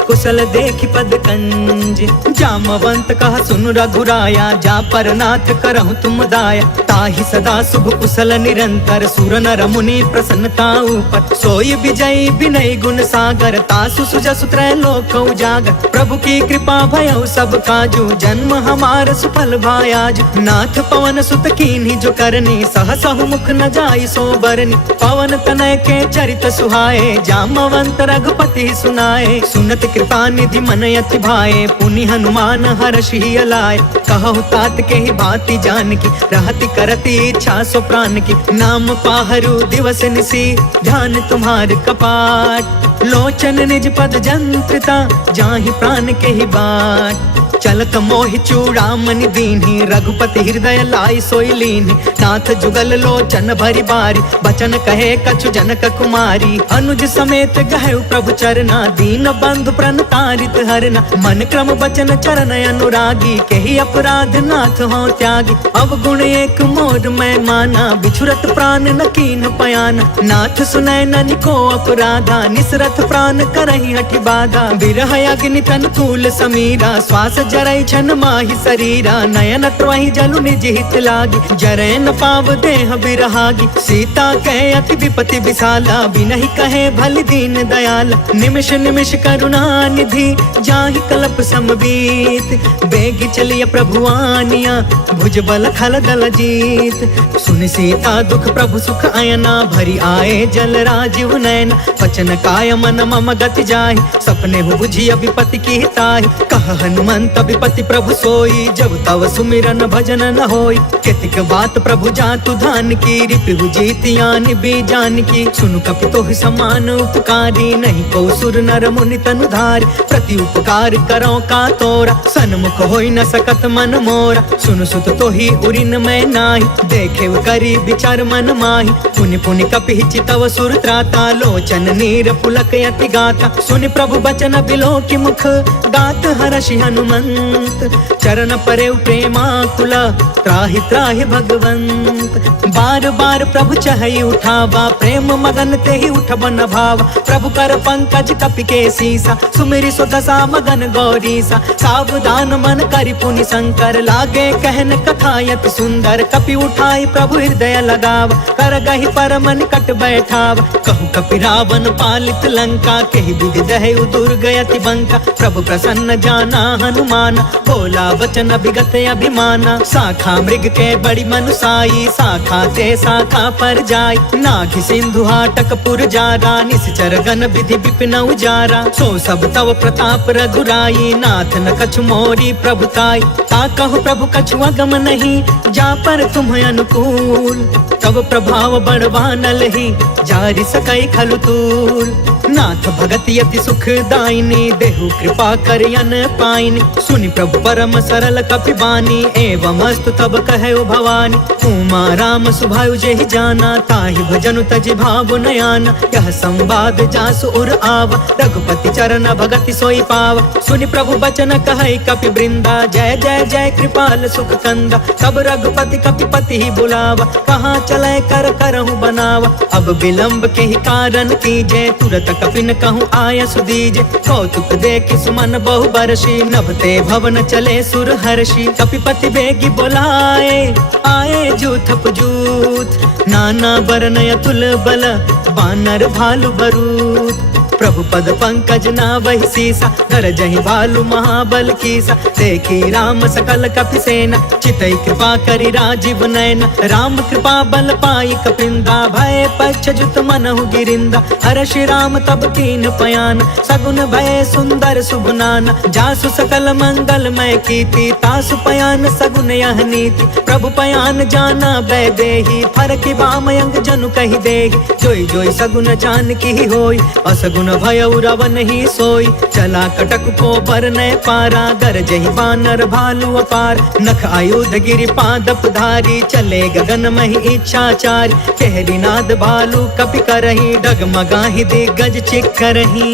कुशल देखि पद कंज, जामवंत कहा सुन रघुराया, जा पर नाथ करहु तुम दाया, ताहि सदा शुभ कुशल निरंतर, सुर नर मुनि प्रसन्नता ऊपर, सोई विजयी विनय गुण सागर, तासु सुजसु त्रैलोक उजागर, प्रभु की कृपा भयउ सब काजू, जन्म हमार सुफल भायाज, नाथ पवन सुत कीन्ही जो करनी, सहसहु मुख न जाई सो बरनी, पवन तनय के चरित सुहाए, जामवंत रघुपति सुनाए, सुनत कृपा निधि मन अति भाए, पुनि हनुमान हर्षि अलाय, कहु तात के ही भांति जानकी, रहति करति इच्छा सो प्राण की, नाम पाहरु दिवस निसी, ध्यान तुम्हार कपाट, लोचन निज पद जंत्रिता, जाहि प्राण के ही बाट, चलत मोहि चूड़ामणि दीन्ही, रघुपति हृदय लाई सोई लीन्ही, नाथ जुगल लोचन भरी बारी, बचन कहे कछु जनक कुमारी, अनुज समेत गहु प्रभु चरना, दीन बंधु प्रणतारित हरना, मन क्रम बचन चरण अनुरागी, केहि अपराध नाथ हो त्यागी, अवगुण एक मोर मैं माना, बिछुरत प्राण न कीन पयाना, नाथ सुनय ननि को अपराधा, निसरथ प्राण करहि हठि बाधा, बिरह अग्नि तन तूल समीरा, श्वास जरई छन माहि शरीरा, नयन त्वहि जलु निज हित लागी, जरय न पाव देह बिरहागी, सीता कहे अति विपति विशाला, बिनहि कहे भलि दीन दयाला, निमिष निमिष करुणा निधि, जाहि कल्प समबीत, बेगी चलिय प्रभु आनिया, भुज बल खल दल जीत, सुनि सीता दुख प्रभु सुख अयना, भरी आए जल राजीव नयन, वचन काय मन मम गति जाहि, सपने हु बुझिय विपति की ताहि, कह हनुमंत विपति प्रभु सोई, जब तव सुमिरन भजन न होई, केतिक बात प्रभु जातु धान की, रिपु जीतियानि बीजान की, सुनु कपि तोहि समान उपकारी, नहीं को सुर नर मुनि तनु धारी, प्रति उपकार करो का तोरा, सन्मुख होई न सकत मन मोरा, सुनु सुत तोहि उरिन मैं नाही, देखे करी विचार मन माही, पुनि पुनि कपि चितव सुर त्राता, लोचन नीर पुलक यति गाता, सुनि प्रभु बचन बिलो की मुख, गात हर्षि हनुमंत, चरण परे प्रेमाकुला, त्राहि त्राहि भगवंत, बार बार प्रभु चहई उठावा, प्रेम मगन ते ही उठब न भावा, प्रभु कर पंकज कपि के सीसा, सुमिरि सो दशा मगन गौरीसा, सावधान मन करि पुनि शंकर, लागे कहन कथा यति सुंदर, कपि उठाई प्रभु हृदय लगावा, कर गहि परम निकट बैठावा, कहु कपि रावण पालित लंका, केहि विधि दहु दुर्ग यति बंका, प्रभु प्रसन्न जाना हनुमान, बोला वचन विगत अभिमाना, शाखा मृग के बड़ी मनुसाई, शाखा ते शाखा पर जाई, नाघि सिंधु हाटक पुर जारा, निश्चर गण विधि विपिन उजारा, सो सब तव प्रताप रघुराई, नाथ न कछु मोरी प्रभुताई, ता कहु प्रभु कछु अगम नहीं, जा पर तुम अनुकूल, तब प्रभाव बड़वान लही, जारि सकई खलु तूल, नाथ भगति अति सुख दायिनी, देहु कृपा कर अन पाइनी, सुनि प्रभु परम सरल कपि बानी, एवं अस्तु तब कहे भवानी। उमा राम सुभायु जेहि जाना, ताहि भजनु तजि भाव नयाना। यह संवाद जासु उर आवा, रघुपति चरण भगति सोई पावा। सुनि प्रभु बचन कहै कपि वृंदा, जय जय जय कृपाल सुख कंदा। तब रघुपति कपिपति ही बुलावा, कहाँ चले कर करहु बनावा। अब विलंब के ही कारण कीजे, तुरत कपिन कहूँ आय सुदीजे। कौतुक देखि सुमन बहु बरसी, नभते भवन चले सुर हर्षि। कपिपति बेगी बोलाए, आए जूथप जूथ। नाना बरन अतुल बल, बानर भालु बरूथ। प्रभु पद पंकज नावहि सीसा, धर जहि भालु महाबल कीसा। देखी राम सकल कपि सेना, चितई कृपा करि राजीव नयन। राम कृपा बल पाई कपिंदा, भय पक्ष जुत मनहु गिरिंदा। हर्षि राम तब कीन पयान, सगुन भय सुंदर शुभनान। जासु सकल मंगलमय कीर्ति, तासु पयान सगुन यह नीति। प्रभु पयान जाना बै देहि, फरकि बामयंग जनु कहि देहि। जोई जोई सगुन जानकी ही होई, असगुन भय रावण ही सोई। चला कटक को बरनय पारा, गरजहि बानर भालु अपार। नख आयुध गिरि पादप धारी, चले गगन महि इच्छाचारी। कहरी नाद भालु कपि करही, डगमगाहि दिग्गज चिक्करही।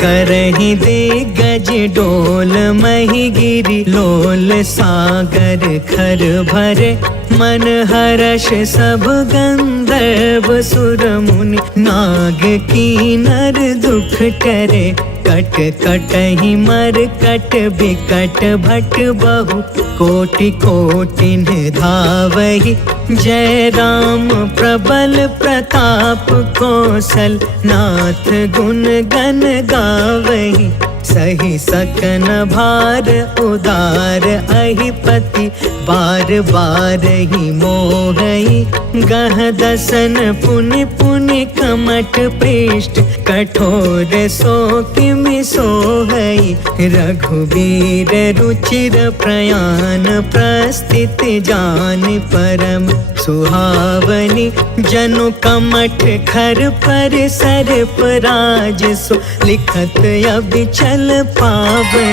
करही दिग्गज डोल मही गिरी, लोल सागर खर भरे। मन हर्ष सब गंधर्व सुर मुनि, नाग कीनर दुख टरे। कट कटहि मर कट बिकट भट बहु, कोटि कोटिन धावहि। जय राम प्रबल प्रताप कौशल, नाथ गुण गण गावहि। सही सकन भार उदार अहिपति, बार बार ही मोहई। गह दसन पुनि पुनि कमट पृष्ठ, कठोर सो किमि सोहई। रघुवीर रुचिर प्रयाण, प्रस्थित जान परम सुहावनी। जनु कमठ खर पर सर्प राज सो, लिखत अबिचल पावनी।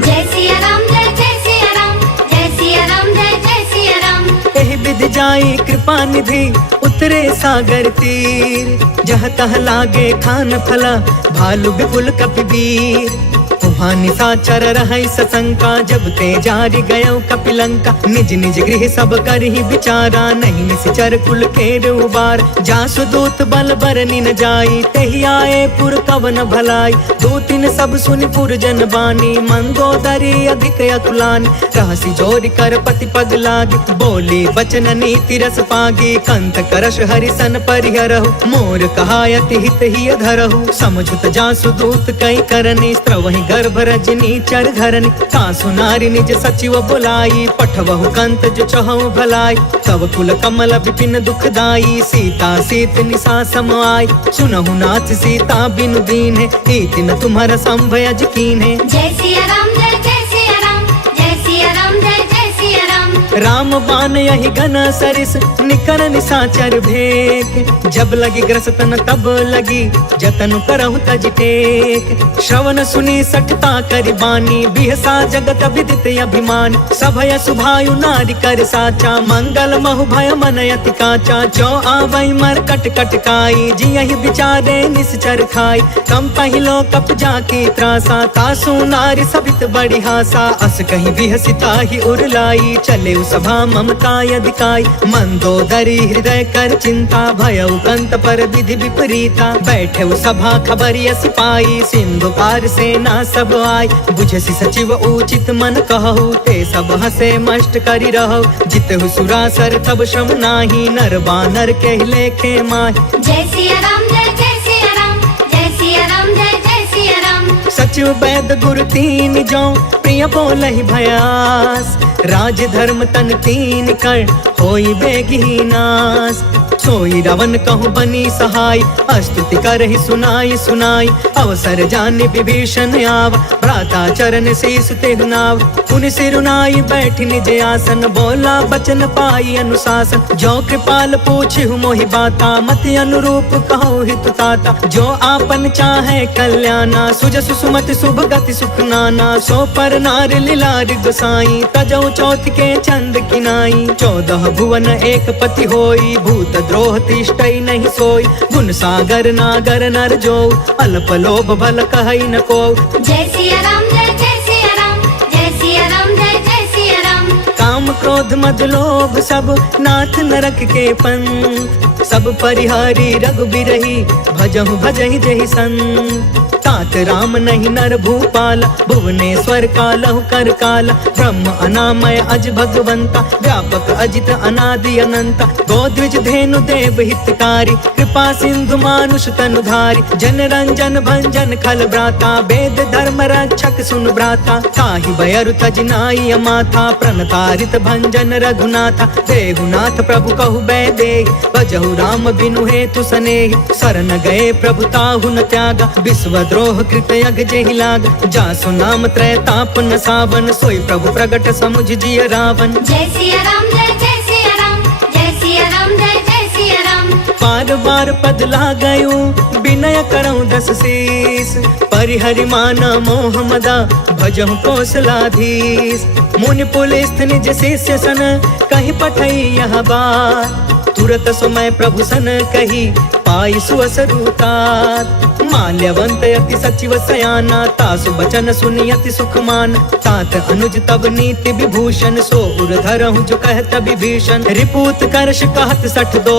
जय सिया राम जय जय सिया राम, जय सिया राम जय जय सिया राम। एहि विधि जाई कृपा निधि, उतरे सागर तीर। जह तह लागे खान फला, भालु विपुल कपिवीर। वहाँ निशाचर रहै सशंका, जब ते जारि गयो कपिलंका। निज निज गृह सब करहि विचारा, नहीं निश्चर कुल केर उबार। जासु दूत बल बरनि न जाई, तेहि आए पुर कवन भलाई। दूतिन सब सुनि पुर जन बानी, मंदोदरी अधिक अतुलानी। रहसि जोरि कर पति पग लागी, बोली वचन नीति रस पागी। कंठ करश हरिसन परिहरहु, मोर कहायति हित ही धरहु। समझुत जासु दूत कई करनी, स्त्रवहि गर्भ रजनी चर घरनी। कासु नारी निज सचिव बुलाई, पठवहु कंत जो चहु भलाई। तब कुल कमल विपिन दुखदाई, सीता सीत निशा सम आई। सुनहु नाथ सीता बिनु दीन्हे, इति न तुम्हारा संभयज कीन्हे। जय सिया राम जय जय सिया राम, जय सिया राम जय जय सिया राम। राम बान यही घन सरिस, निकर निशाचर भेक। जब लगी ग्रसतन तब लगी, जतन करहु तज टेक। श्रवण सुनी सठता करि बानी, बिहसा जगत विदित अभिमान। सभय सुभायु नारी कर साचा, मंगल महु भय मन अति काचा। जो आवै मर कट कट काई, जियहि विचारे निश्चर खाई। कम पहिलो कप जाकी त्रासा, तासु नारी सबित बड़ी हासा। अस कहीं बिहसिता ही उरलाई, चले सभा ममता यदिकाई। मंदोदरी हृदय कर चिंता, भयउ कंत पर विधि विपरीता। बैठे सभा खबरिय सिपाही, सिंधु पार सेना सब आई। बुझसि सचिव उचित मन कहु, ते सब हसे मष्ट करि रहु। जितहु सुरासर तब श्रम नाही, नर बानर के लेखे माहि। जय सिया राम जय जय सिया राम, जय सिया राम जय जय सिया राम। सचिव वैद गुरु तीन जो, प्रिय बोलहि भयास। राज धर्म तन तीन कर, होई बेगी नास। सोई रावण कहूँ बनी सहाय, स्तुति करहि सुनाई सुनाई, अवसर जाने विभीषण आव, भ्राता चरण शीस तेहु नाव, पुनि सिरुनाई बैठि निज आसन, बोला बचन पाई अनुशासन, जो कृपाल पूछिहु मोहि बाता, मति अनुरूप कहो हित ताता, जो आपन चाहे कल्याणा, सुजसु सुमति शुभ गति सुख नाना, सो पर नार लीलार गोसाई, तजौ चौथ के चंद किनाई, 14 भुवन एक पति होई, भूत द्रोह तिष्ठई नहीं सोई, गुण सागर नागर नर जो, अल्प लोभ भल कहई न को। जय सिया राम जय सिया राम, जय सिया राम जय सिया राम। काम क्रोध मद लोभ सब नाथ नरक के पंथ, सब परिहारी रघुबीरहि भजहु भजहि जहि संत, तात राम नहीं नर भूपाल, भुवनेश्वर कालहु कर काल, ब्रह्म अनामय अज भगवंता, व्यापक अजित अनादि अनंता, गोद्विज धेनु देव हितकारी, कृपा सिंधु मानुष तनुधारी, जन रंजन भंजन खल भ्राता, वेद धर्म रक्षक सुन भ्राता, ताहि बयरु तजनाई अमाथा, प्रणतारित भंजन रघुनाथा, देहुनाथ प्रभु कहु बैदेहि, भजहु राम बिनु हेतु सनेहि, शरण गए प्रभु ताहु न त्यागा, विश्व द्रोह कृत यग जेहि लाग, जासु नाम त्रय ताप न सावन, सोई प्रभु प्रगट समुझ जिय रावण। जय सिया राम जय सिया राम, जय सिया राम जय सिया राम। बार बार पद लागयूं विनय करऊं 10 शीस, परिहरि माना मोह मदा, भजहु कौशलाधीश, मुनि पुलिस निज शिष्य सन, कहीं पठई यह बात, तुरत समय प्रभु सन कही, पाई सुअसरुतात, माल्यवंत अति सचिव सयाना, तासु बचन सुनि अति सुख मान, तात अनुज तब नीति विभूषण, सो उर धरहु जो कहत विभीषण, रिपूत करश कहत 62,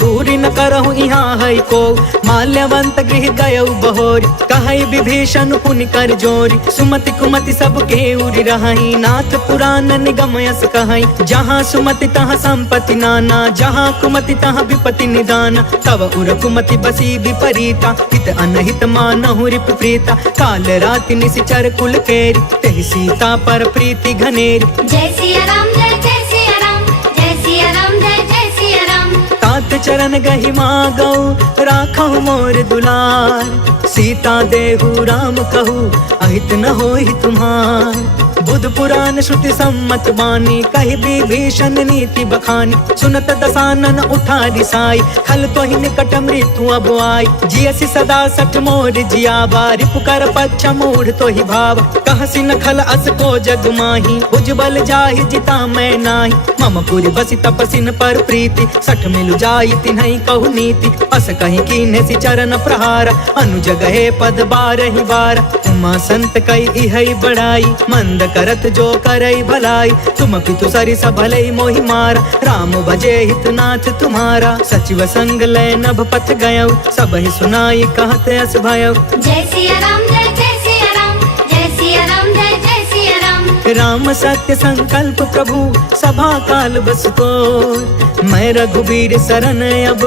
दूरी न करहु यहाँ है को, माल्यवंत गृह गयउ बहोरी, कहई विभीषण पुनि कर जोरी, सुमति कुमति सब के उरि रहई, नाथ पुराण निगम यस कहई, जहाँ सुमति तहाँ संपत्ति नाना, जहाँ कुमति तहाँ विपत्ति निदान, तब उर कुमति बसी विपरीता, हित अनहित मानहु रिपु प्रीता, काल राति निशिचर कुल केरी, तेहि सीता पर प्रीति घनेरी। जय सिया राम जय सिया राम, जय सिया राम जय सिया राम। तात चरण गहि मागौ राखहु मोर दुलार, सीता देहु राम कहू अहित न होहि तुम्हार, बुध पुराण श्रुति सम्मत बानी, कहि विभीषण नीति बखानी, सुनत दसानन उठारी साई, खल तोहि निकट मृत्यु अब आई, जियसि सदा सठ मोर जियावा, रिपुकर पच्छ मूढ़ तोहि भाव, कहसि न खल अस को जग माही, उज्जवल जाहि जिता मैं नाही, मम पुरि बसि तपसिन पर प्रीति, सठ मिलु जाई तिन्हई कहु नीति, अस कहि कीन्हे सि चरण प्रहार, अनुज गहे पद बारहि बार, उमा संत कई इहई बड़ाई, मंद करत जो करई भलाई, तुम पितु सरिस भलई मोहि मारा, राम भजे हितनाथ तुम्हारा, सचिव संग लय नभ पथ गयउ, सब ही सुनाई कहत अस भयउ। जय सिया राम जय सिया राम, जय सिया राम जय सिया राम। राम सत्य संकल्प प्रभु सभा काल बस तोर, मैं रघुबीर शरण अब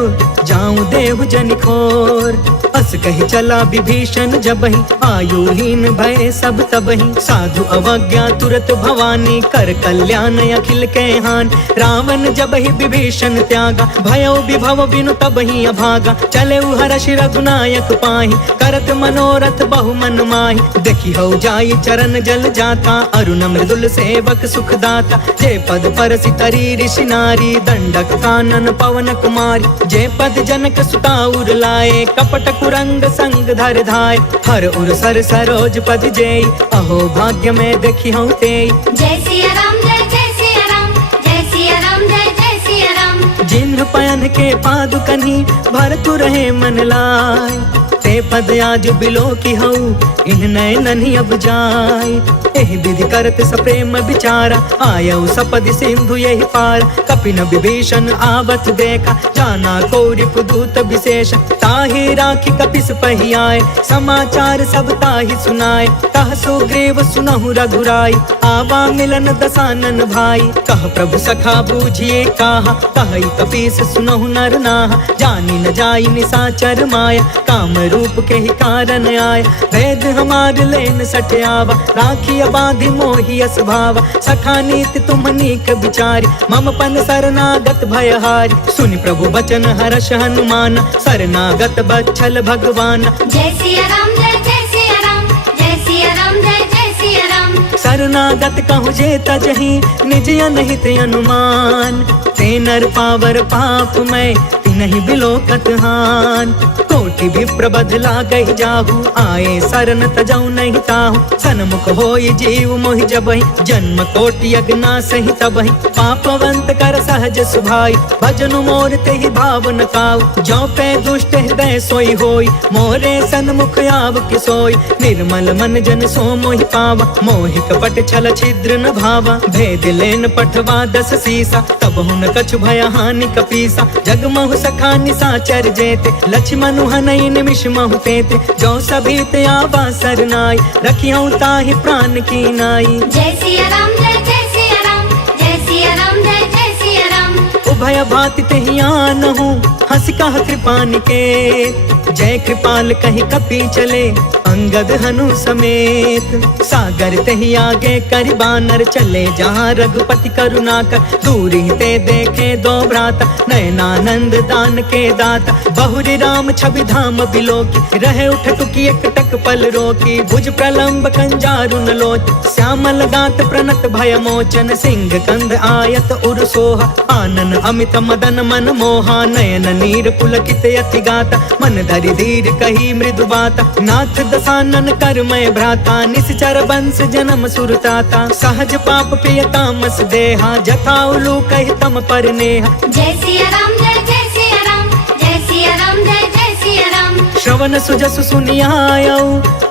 जाऊं देहु जन खोर, अस कही चला विभीषण जबहि, आयुहीन भय सब तबहि, साधु अवज्ञा तुरत भवानी, कर कल्याण अखिल के हान, रावण जबहि विभीषण त्यागा, भयउ विभव बिनु तबहि अभागा, चले हर्ष रघुनायक पाहि, करत मनोरथ बहु मन माहि, देखि हौ जाई चरण जल जाता, अरुण मृदुल सेवक सुखदाता, जे पद परसि तरी ऋषि नारी, दंडक कानन पवन कुमारी, जे पद जनक सुता उर लाए, कपट कुरंग संग धर धाय, हर उर सर सरोज पद जेई, अहो भाग्य में देखी हूँ तेई। जय सिया राम जय सिया राम, जय सिया राम जय सिया राम। जिन्ह पयन के पादुकनी भरतु रहे मन लाय, ते पद आज बिलो की हऊ इन नैनन अब जाय, एहि विधि करत सप्रेम विचारा, आयऊ सपदि सिंधु यही पार, कपिन विभीषण आवत देखा, जाना कौरि पुदूत विशेष, ताहि राखी कपिस पहियाए, समाचार सब ताहि सुनाए, कह सुग्रीव सुनहु रघुराई, आवा मिलन दसानन भाई, कह प्रभु सखा बूझिए काहा, कहि कपीस सुनहु नर नाहा, जानि न जाई निशाचर माया, काम रूप रूप के ही कारण आय। वेद हमार लेन सठयावा, राखी अबाधि मोहि अस भावा। सखा नीति तुम नीक विचारी, मम पन शरणागत भयहारी। सुनि प्रभु बचन हर्ष हनुमान, शरणागत बच्छल भगवान। जय सिया राम जय सिया राम, जय सिया राम जय सिया राम। शरणागत कहु जे तजहि, निज अनहित अनुमान। ते नर पावर पाप मैं, तिनहि बिलोकत हान। कोटि विप्र बदला गहि जाहु, आए शरण तजौ नहीं ताहु। सन्मुख होई जीव मोहि जबहि, जन्म कोटि अगना सहि तबहि। पापवंत कर सहज सुभाई, भजनु मोर तेहि भाव न काऊ। जो पे दुष्ट हृदय सोई होई, मोरे सन्मुख आव किसोई। निर्मल मन जन सो मोहि पावा, मोहि कपट छल छिद्र न भावा। भेद लेन पठवा दस सीसा, तब हुन कछु भय हानि कपीसा। जग महु सखा निसाचर जेते, लक्ष्मण हनई निमिष महु तेते। जो सभीत आवा सरनाई, रखियौ ताहि प्राण की नाई। जय सिया राम जय सिया राम, जय सिया राम जय सिया राम। उभय भाति तेहि आनहु, हंस कह कृपा निकेत। जय कृपाल कहि कपि चले, अंगद हनु समेत। सागर तेहि आगे करि बानर चले, जहाँ रघुपति करुणा कर। दूर ही ते देखे दो भ्राता, नयनानंद दान के दाता। बहुरी राम छवि धाम बिलोकी, रहे उठ टुकी एक टक पल रोकी। भुज प्रलंब कंजारु न लोच, श्यामल गात प्रणत भय मोचन। सिंह कंध आयत उर सोहा, आनन अमित मदन मन मोहा। नयन नीर पुलकित अति गाता, मन धरि धीर कही मृदु बाता। नाथ दसानन कर मैं भ्राता, निश्चर बंस जन्म सुरताता। सहज पाप पिय तामस देहा, जथा उलू कहि तम पर नेहा। जय सिया राम जय सिया राम, जय सिया राम जय सिया राम। श्रवण सुजसु सुनियायौ,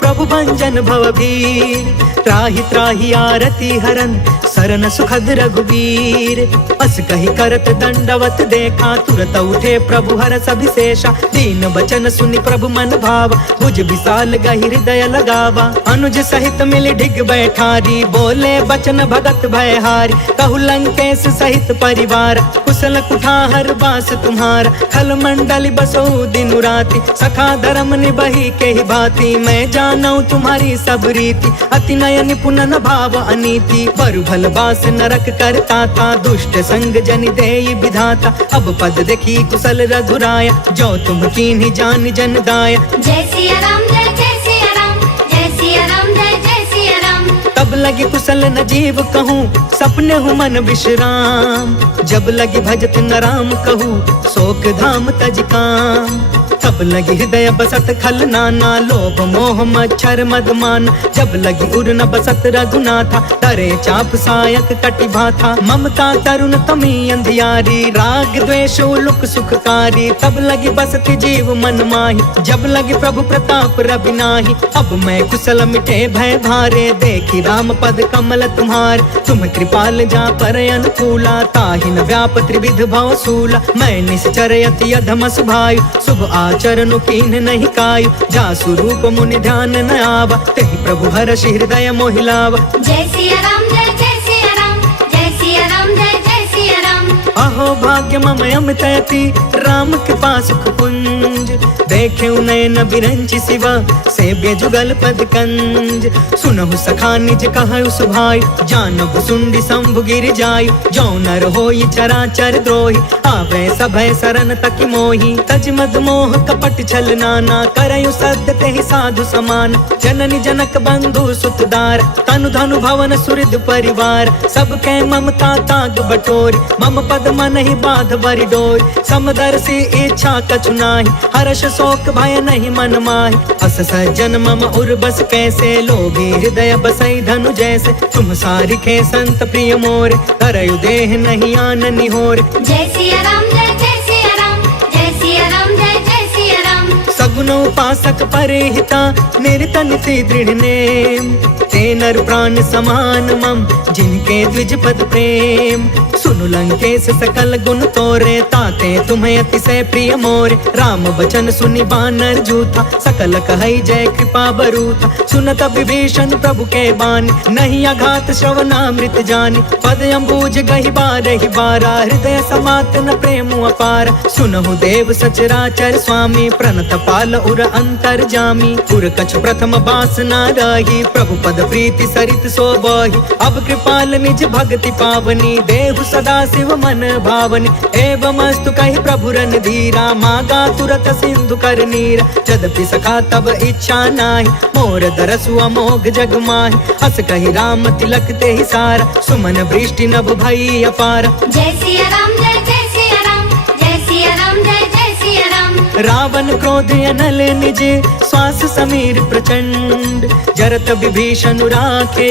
प्रभु भंजन भवभीर। त्राहि त्राहि आरती हरन, सरन सुखद रघुबीर। अस कहि करत दंडवत देखा, तुरत उठे प्रभु हरष अभिषेषा। दीन बचन सुनि प्रभु मन भावा, भुज विशाल गहि हृदय लगावा। अनुज सहित मिल ढिग बैठारी, बोले बचन भगत भयहारी। कहु लंकेश सहित परिवार, कुशल कुठार बास तुम्हारा। खल मंडल बसो दिन राति, सखा धर्म निबहि के ही भांति। मैं जानऊ तुम्हारी सब रीति, अति नय निपुण न भाव अनीति। बरु भल बास नरक करता था, दुष्ट संग जनि देई विधाता। अब पद देखी कुशल रघुराया, जो तुम कीन्ही जान जन दाया। जय सिया राम जय सिया राम, जय सिया राम जय सिया राम। तब लगी कुशल न जीव कहूँ, सपने हूँ मन विश्राम। जब लगी भजत न राम कहूँ, शोक धाम तज काम। तब लगी हृदय बसत खल नाना, लोभ मोह मच्छर मदमान। जब लगी उर न बसत रघुनाथा, तरे चाप सायक कटि भाथा। ममता तरुण तमी अंधियारी, राग द्वेष उलुक सुखकारी। तब लगी बसत जीव मन माही, जब लगी प्रभु प्रताप रवि नाही। अब मैं कुशल मिटे भय भारे, देखी राम पद कमल तुम्हार। तुम कृपाल जा पर अनुकूला, ताहि न व्याप त्रिविध भव सूला। मैं निश्चर अति अधम सुभायु, शुभ आचरण कीन नहीं कायु। जा स्वरूप मुनि ध्यान न आवा, तेहि प्रभु हर्ष हृदय मोहिलावा। जय सिया राम जय सिया राम, जय सिया राम जय सिया राम। अहो भाग्य मम अमित अति, राम कृपा सुख पुंज। देखे नयन बिरंचि शिवा, सेव्य जुगल पद कंज। सुनहु सखा निज कहु सुभायु, जानहु सुंडी शंभु गिर जायु। जो नर होई चराचर द्रोही, आवे सभय शरण तकि मोही। तज मद मोह कपट छल नाना, करयु सद्य तेहि साधु समान। जननी जनक बंधु सुतदार, तनु धनु भवन सुहृद परिवार। सबके ममता ताग बटोरी, मम पद मन ही बाध बरि डोरी। समदर्शी इच्छा कछु नाही, हर्ष शोक भय नहीं मन माहि। अस सज्जन मम उर बस कैसे, लोभी हृदय बसई धनु जैसे। तुम सारिखे संत प्रिय मोरे, करयु देह नहीं आन निहोरे। जय सिया राम जय सिया राम, जय सिया राम जय सिया राम। सगुन उपासक परे हिता, निरत निति दृढ़ नेम। ते ते नर प्राण समान मम, जिनके द्विज पद प्रेम। सुनु लंकेश सकल गुण तोरे, ताते तुम्हें अतिशय प्रिय मोरे। राम बचन सुनि बानर जूथा, सकल कहई जय कृपा बरूथा। सुनत विभीषण प्रभु के बानी, नहीं अघात श्रवणामृत जानी। पद अम्बुज गहि बारहि बारा, हृदय समात न प्रेम अपार। सुनहु देव सचराचर स्वामी, प्रणत पाल उर अंतर जामी। उर कछ प्रथम बासना रही, प्रभु पद प्रीति सरित सोबहि। अब कृपाल निज भक्ति पावनी, देहु सदा शिव मन भावनी। एवं अस्तु कहि प्रभु रन धीरा, मागा तुरत सिंधु कर नीरा। यद्यपि सखा तब इच्छा नाही, मोर दरसु अमोघ जग माहि। हस कहि राम तिलक ते ही सारा, सुमन वृष्टि नभ भई अपार। जय सिया राम जय जय सिया राम, जय सिया राम जय जय सिया राम। रावण क्रोध अनल निज, श्वास समीर प्रचंड। जरत विभीषण राखे,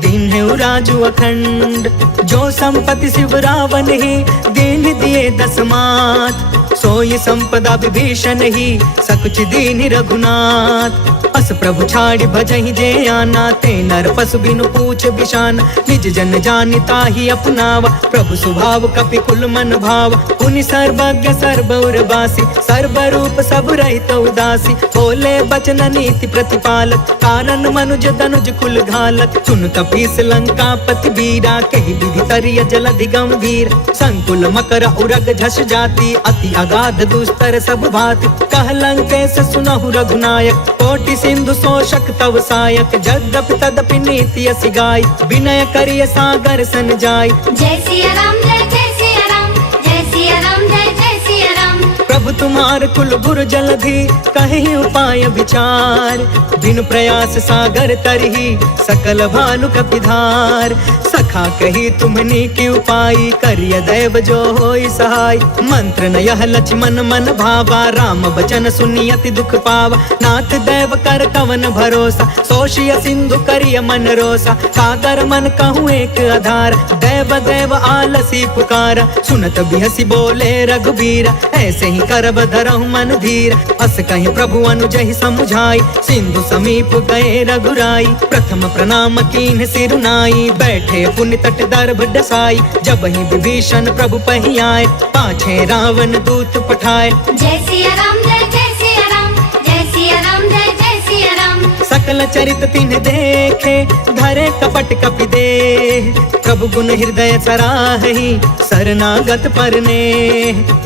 दीन्हु राजु अखंड। जो संपत्ति शिव रावण ही, दीन दिए दस मात। सोई संपदा विभीषण ही, सकुच दीन रघुनाथ। अस प्रभु छाड़ि भजहि जे आना, ते नर पशु बिनु पूछ बिशान। निज जन जानिता ही अपनावा, प्रभु स्वभाव कपि कुल मन भाव। पुनि सर्वज्ञ सर्वउर बासी, सर्वरूप सब रहित उदासी। बोले बचन नीति प्रतिपालक, कारण मनुज तनुज कुल घालक। सुन कपीस लंका पति बीरा, कहि विधि तरिय जलधि गंभीर। संकुल मकर उरग झस जाति, अति अगाध दुस्तर सब भाति। कह लंकेश सुनहु रघुनायक, कोटि सिंधु शोषक तव सायक। जद्यपि तदपि नीति यसी गाय, विनय करिय सागर सन जाय। जय सिया राम जय जय सिया राम, जय सिया राम जय जय सिया राम। प्रभु तुम्हार कुल गुर जलधि, कहि उपाय विचार। बिनु प्रयास सागर तरही, सकल भानु कपिधार। सखा कही तुमनी की उपाय, करिय दैव जो होई सहाय। मंत्र न यह लक्ष्मण मन भावा, राम बचन सुनि अति दुख पावा। नाथ दैव कर कवन भरोसा, सोषिय सिंधु करिय मन रोसा। सागर मन कहूँ एक आधार, दैव दैव आलसी पुकारा। सुनत बिहसी बोले रघुबीरा, ऐसे ही करब धरहु मन धीर। अस कहीं प्रभु अनुजहि समुझाई, सिंधु समीप गए रघुराई। प्रथम प्रणाम कीन्ह सिरुनाई, बैठे पुनि तट दर्भ डसाई। जब ही विभीषण प्रभु पही आए, पाछे रावण दूत पठाए। जय सिया राम जय जय सिया राम, जय सिया राम जय जय सिया राम। सकल चरित तिन्ह देखे, धरे कपट कपि देह। प्रभु गुण हृदय सराहि, शरणागत परने।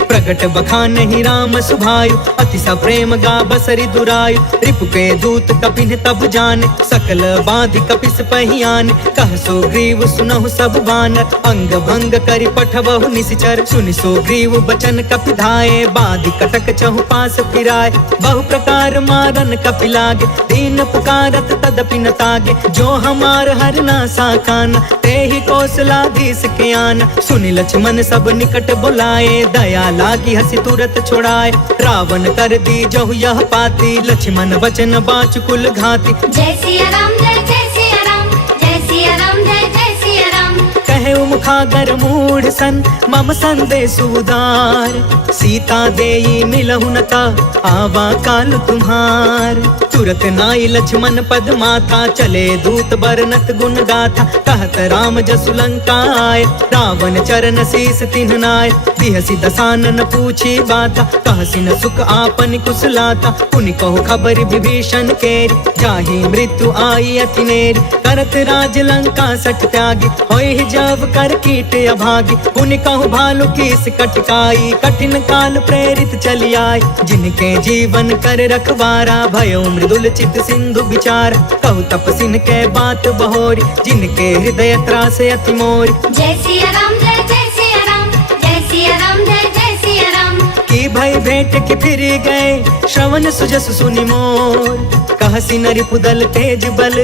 प्रगट बखानहि राम सुभायु, अति सप्रेम गा बसरि दुरायु। रिपु के दूत कपिन तब जाने, सकल बाधि कपिस पहियाने। कह सुग्रीव सुनहु सब बानर, अंग भंग करि पठबहु निशिचर। सुनि सुग्रीव बचन कपि धाये, बाधि कटक चहु पास फिराए। बहु प्रकार मारन कपि लागे, दीन पुकारत तदपि न तागे। जो हमार हर ना साकाना, ते ही कौशलाधीश के आना। सुनि लक्ष्मण सब निकट बुलाए, दया लागी हसी तुरत छुड़ाए। रावण कर दी जहु यह पाती, लक्ष्मण वचन बाच कुल घाती। जय सिया राम जय जय सिया राम, जय सिया राम जय जय सिया राम। कहे मुखागर मूढ़ सन, मम संदेश उदार। सीता देई मिलहु न ता, आवा काल तुम्हार। तुरत नाई लक्ष्मण पद माथा, चले दूत बरनत गुण गाथा। कहत राम जसु लंका आए, रावण चरण शीस तिन्ह नाय। बिहसी दसानन पूछी बाता, कहसी न सुख आपन कुशलाता। पुनि कहु खबर विभीषण केरी, जाहि मृत्यु आई अति नेरी। करत राज लंका सठ त्यागी, होय जब कर कीट अभागी। पुनि कहु भालु कीस कटकाई, कठिन काल प्रेरित चली आई। जिनके जीवन कर रखवारा, भयो मृदुल चित सिंधु विचार। कहु तपसिन के बात बहोरी, जिनके हृदय त्रास अति मोरी। जय सिया राम जय जय सिया राम, जय सिया राम जय जय सिया राम। की भई भेंट के फिर गए, श्रवण सुजस सुनि मोर। कहसी नरि पुदल तेज बल,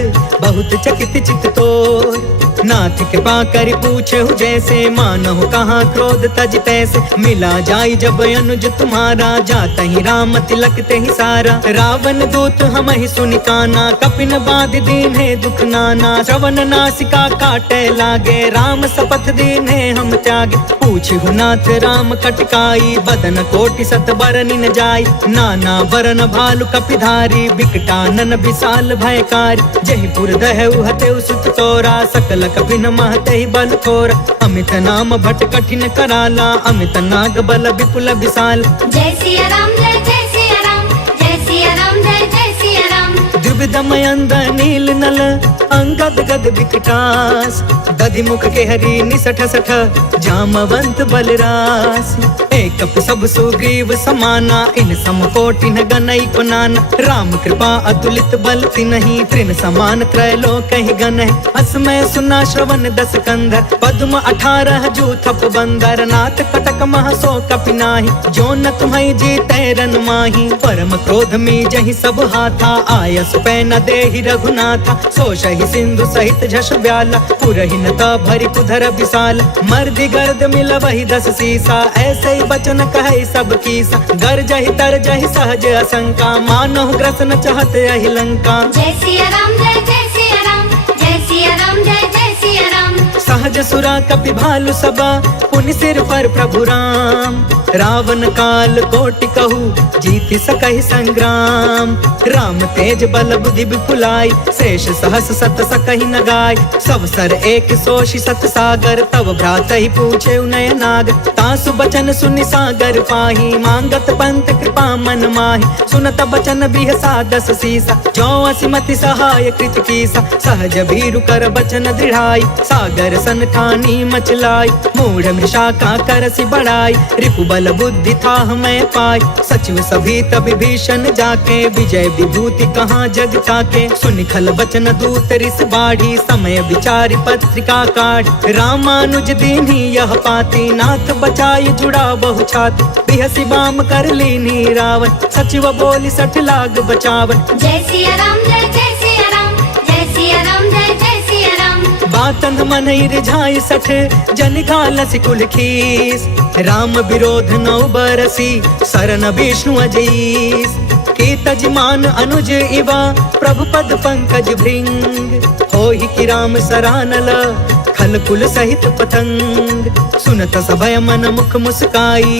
बहुत चकित चित तोर। नाथ कृपा करि पूछे जैसे, मानहु कहाँ क्रोध तज तैसे। मिला जाई जब अनुज तुम्हारा, जाता ही राम तिलक ते ही सारा। रावण दूत हम ही सुनि काना, कपिन बाध दीन है दुख नाना। श्रवण नासिका काटे लागे, राम शपथ दीन है हम त्यागे। पूछहु नाथ राम कटकाई, बदन कोटि सत बरनि न जाई। नाना वरन भालु कपिधारी, बिकटानन विशाल भयकारी। जयपुर दहु हतेउ सुत तोरा, सकल कपिन महते बल थोरा। अमित नाम भट कठिन कराला, अमित नाग बल विपुल विशाल। जय सिया राम जय सिया राम, जय सिया राम जय सिया राम। द्विविधमयंद नील नल, अंगद गद विकटास। दधि मुख के हरि निसठ सठ, जामवंत बलरास। एक सब सुग्रीव समाना, इन सम कोटि न गनई को नाना। राम कृपा अतुलित बल तिन्हि, तृण समान त्रैलोक ही गन है। असमय सुना श्रवण दस कंधर, पद्म 18 जूथप बंदर। नाथ कटक मह सो कपि नाहि, जो न तुम्हें जीते रन माही। परम क्रोध में जहि सब हाथा, आयस पै न देहि रघुनाथा। सोषहि सिंधु सहित झस व्याला, पुरहि न त भरि कुधर विशाल। मर्दि गर्द मिल वही 10 सीसा, ऐसे ही बचन कहे सब कीसा। गर जहि तर जहि सहज असंका, मानहु ग्रसन चाहत अहि लंका। जय सिया राम जय सिया राम, जय सिया राम जय सिया राम। सहज सुरा कपि भालु सबा, पुनि सिर पर प्रभु राम। रावण काल कोटि कहू, जीति सकहि संग्राम। राम तेज बल बुद्धि विपुलाई, शेष सहस सत सकहि न गाय। सब सर एक सोषि सत सागर, तब भ्रात ही पूछे नय नाग। तासु बचन सुनि सागर पाही, मांगत पंत कृपा मन माही। सुनत बचन बिहसा 10 सीसा, जो असिमति सहाय कृत कीसा। सहज भीरु कर बचन दृढ़ाई, सागर सन ठानी मचलाई। मूढ़ मृषा का करसि बढ़ाई, रिपु बल बुद्धि था मैं पाई। सचिव सभी तब विभीषण जाके, विजय विभूति कहाँ जग ताके। सुनि खल बचन दूत रिस बाढ़ी, समय विचारि पत्रिका काढ़ी। रामानुज दीन्ही यह पाती, नाथ बचाई जुड़ा बहु छाती। बिहसी बाम कर लीनी रावण, सचिव बोली 60 लाग बचावन। जय सिया राम जय सिया राम, जय सिया राम जय सिया राम। बातन मन रिझाई 60, जन घालसि कुल खीस। राम विरोध 9 बरसी, सरन विष्णु अजीस। की तजमान अनुज इवा, प्रभु पद पंकज भृंग। होहि कि राम सरानल, खल कुल सहित पतंग। सुनत सभय मन मुख मुस्काई,